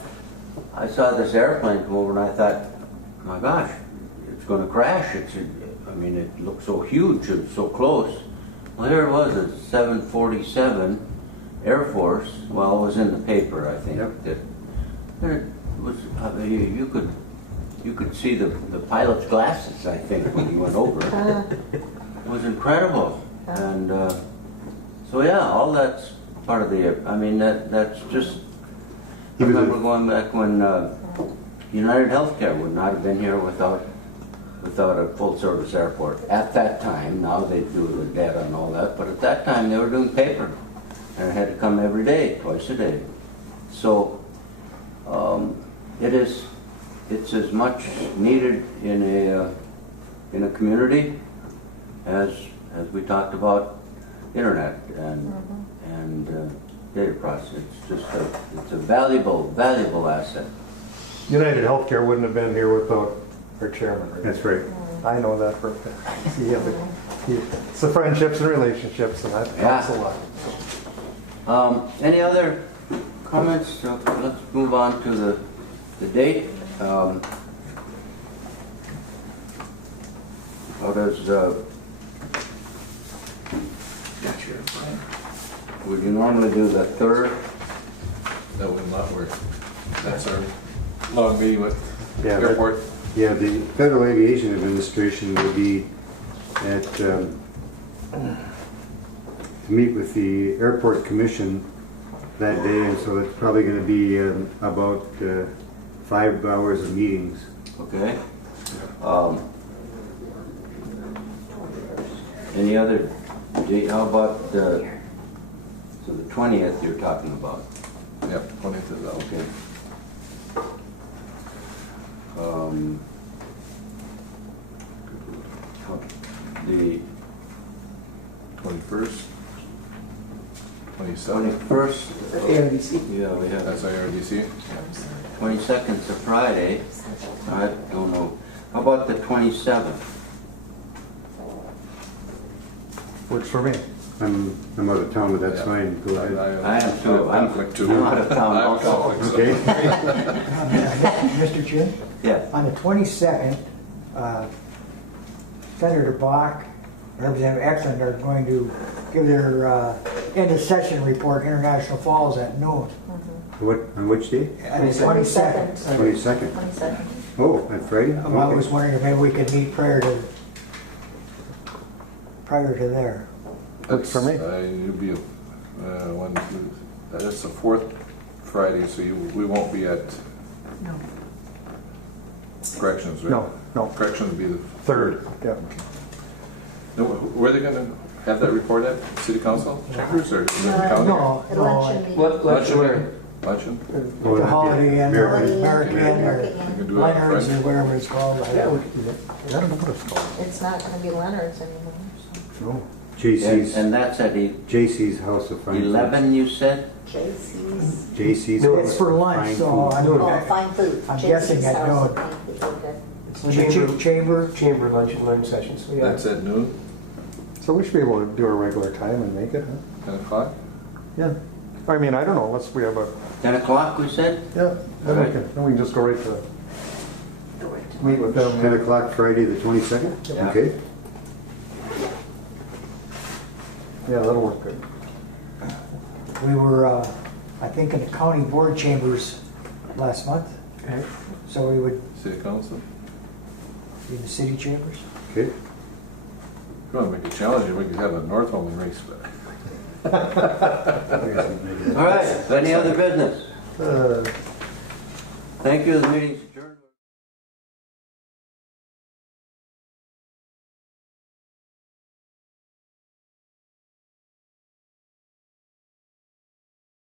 I saw this airplane come over and I thought, my gosh, it's going to crash. I mean, it looked so huge and so close. Well, here it was, a 747 Air Force. Well, it was in the paper, I think. Yep. That it was. I mean, you could see the pilot's glasses, I think, when he went over. It was incredible. And so yeah, all that's part of the. I mean, that's just. I remember going back when United Healthcare would not have been here without a full-service airport at that time. Now they do the data and all that, but at that time they were doing paper, and it had to come every day, twice a day. So it's as much needed in a community as we talked about internet and data processing. It's a valuable asset. United Healthcare wouldn't have been here without our chairman. Right? That's right. I know that for a fact. It's the friendships and relationships, and that helps a lot. Any other comments? Let's move on to the date. How does would you normally do the 3rd? That would not work. That's our long meeting with Yeah, airport. The Federal Aviation Administration will be at to meet with the Airport Commission that day, and so it's probably going to be about 5 hours of meetings. Okay. Any other date? How about so the 20th you're talking about? Yep, 20th is out. Okay. The 21st, 27th. 21st. ARDC. Yeah, we have. That's IRDC. 22nd is a Friday. I don't know. How about the 27th? Works for me. I'm out of town, but that's Yeah. fine. Go ahead. I am too. I'm out of town I have also. conflicts, so- Okay. Mr. Chin, Yeah. on the 22nd, Senator Bach, Representative Exton are going to give their end of session report, International Falls at noon. On which day? On the 22nd. 22nd. 22nd. Oh, on Friday? Well, I was wondering if maybe we could meet prior to there. Works for me. You'll be that's the 4th Friday, so we won't be at No. corrections, right? No, Corrections will be the 3rd. Yeah. No, where are they going to have that report at? City Council chambers or is it the county? No, Election meeting. Election meeting? Luncheon? Well, The Holiday Inn, or American- American Inn, You or can do it on Leonard's, or Friday. whatever it's called. Yeah, we could do that. I don't know what it's called. It's not gonna be Leonard's anymore, so. No. JC's, And that's at JC's House of Fine Foods. 11, you said? J.C.'s. JC's. No, It's for lunch, Fine so Foods. I'm, Oh, fine food. I'm J.C.'s guessing at House noon. of Fine Food, okay. It's chamber. chamber lunch and learn session, so yeah. That's at noon, So we should be able to do a regular time and make it, huh? 10 o'clock? Yeah. I mean, I don't know, unless we have a, 10 o'clock, we said? yeah, then we can just go right to meet with them. 10 o'clock Friday, the 22nd? Yeah. Okay. Yeah, that'll work good. We were, I think, in the county board chambers last month, Okay. so we would City council? be in the city chambers. Okay. If you want to make it challenging, we could have a North-only race, but All right, any other business? Thank you, the meeting's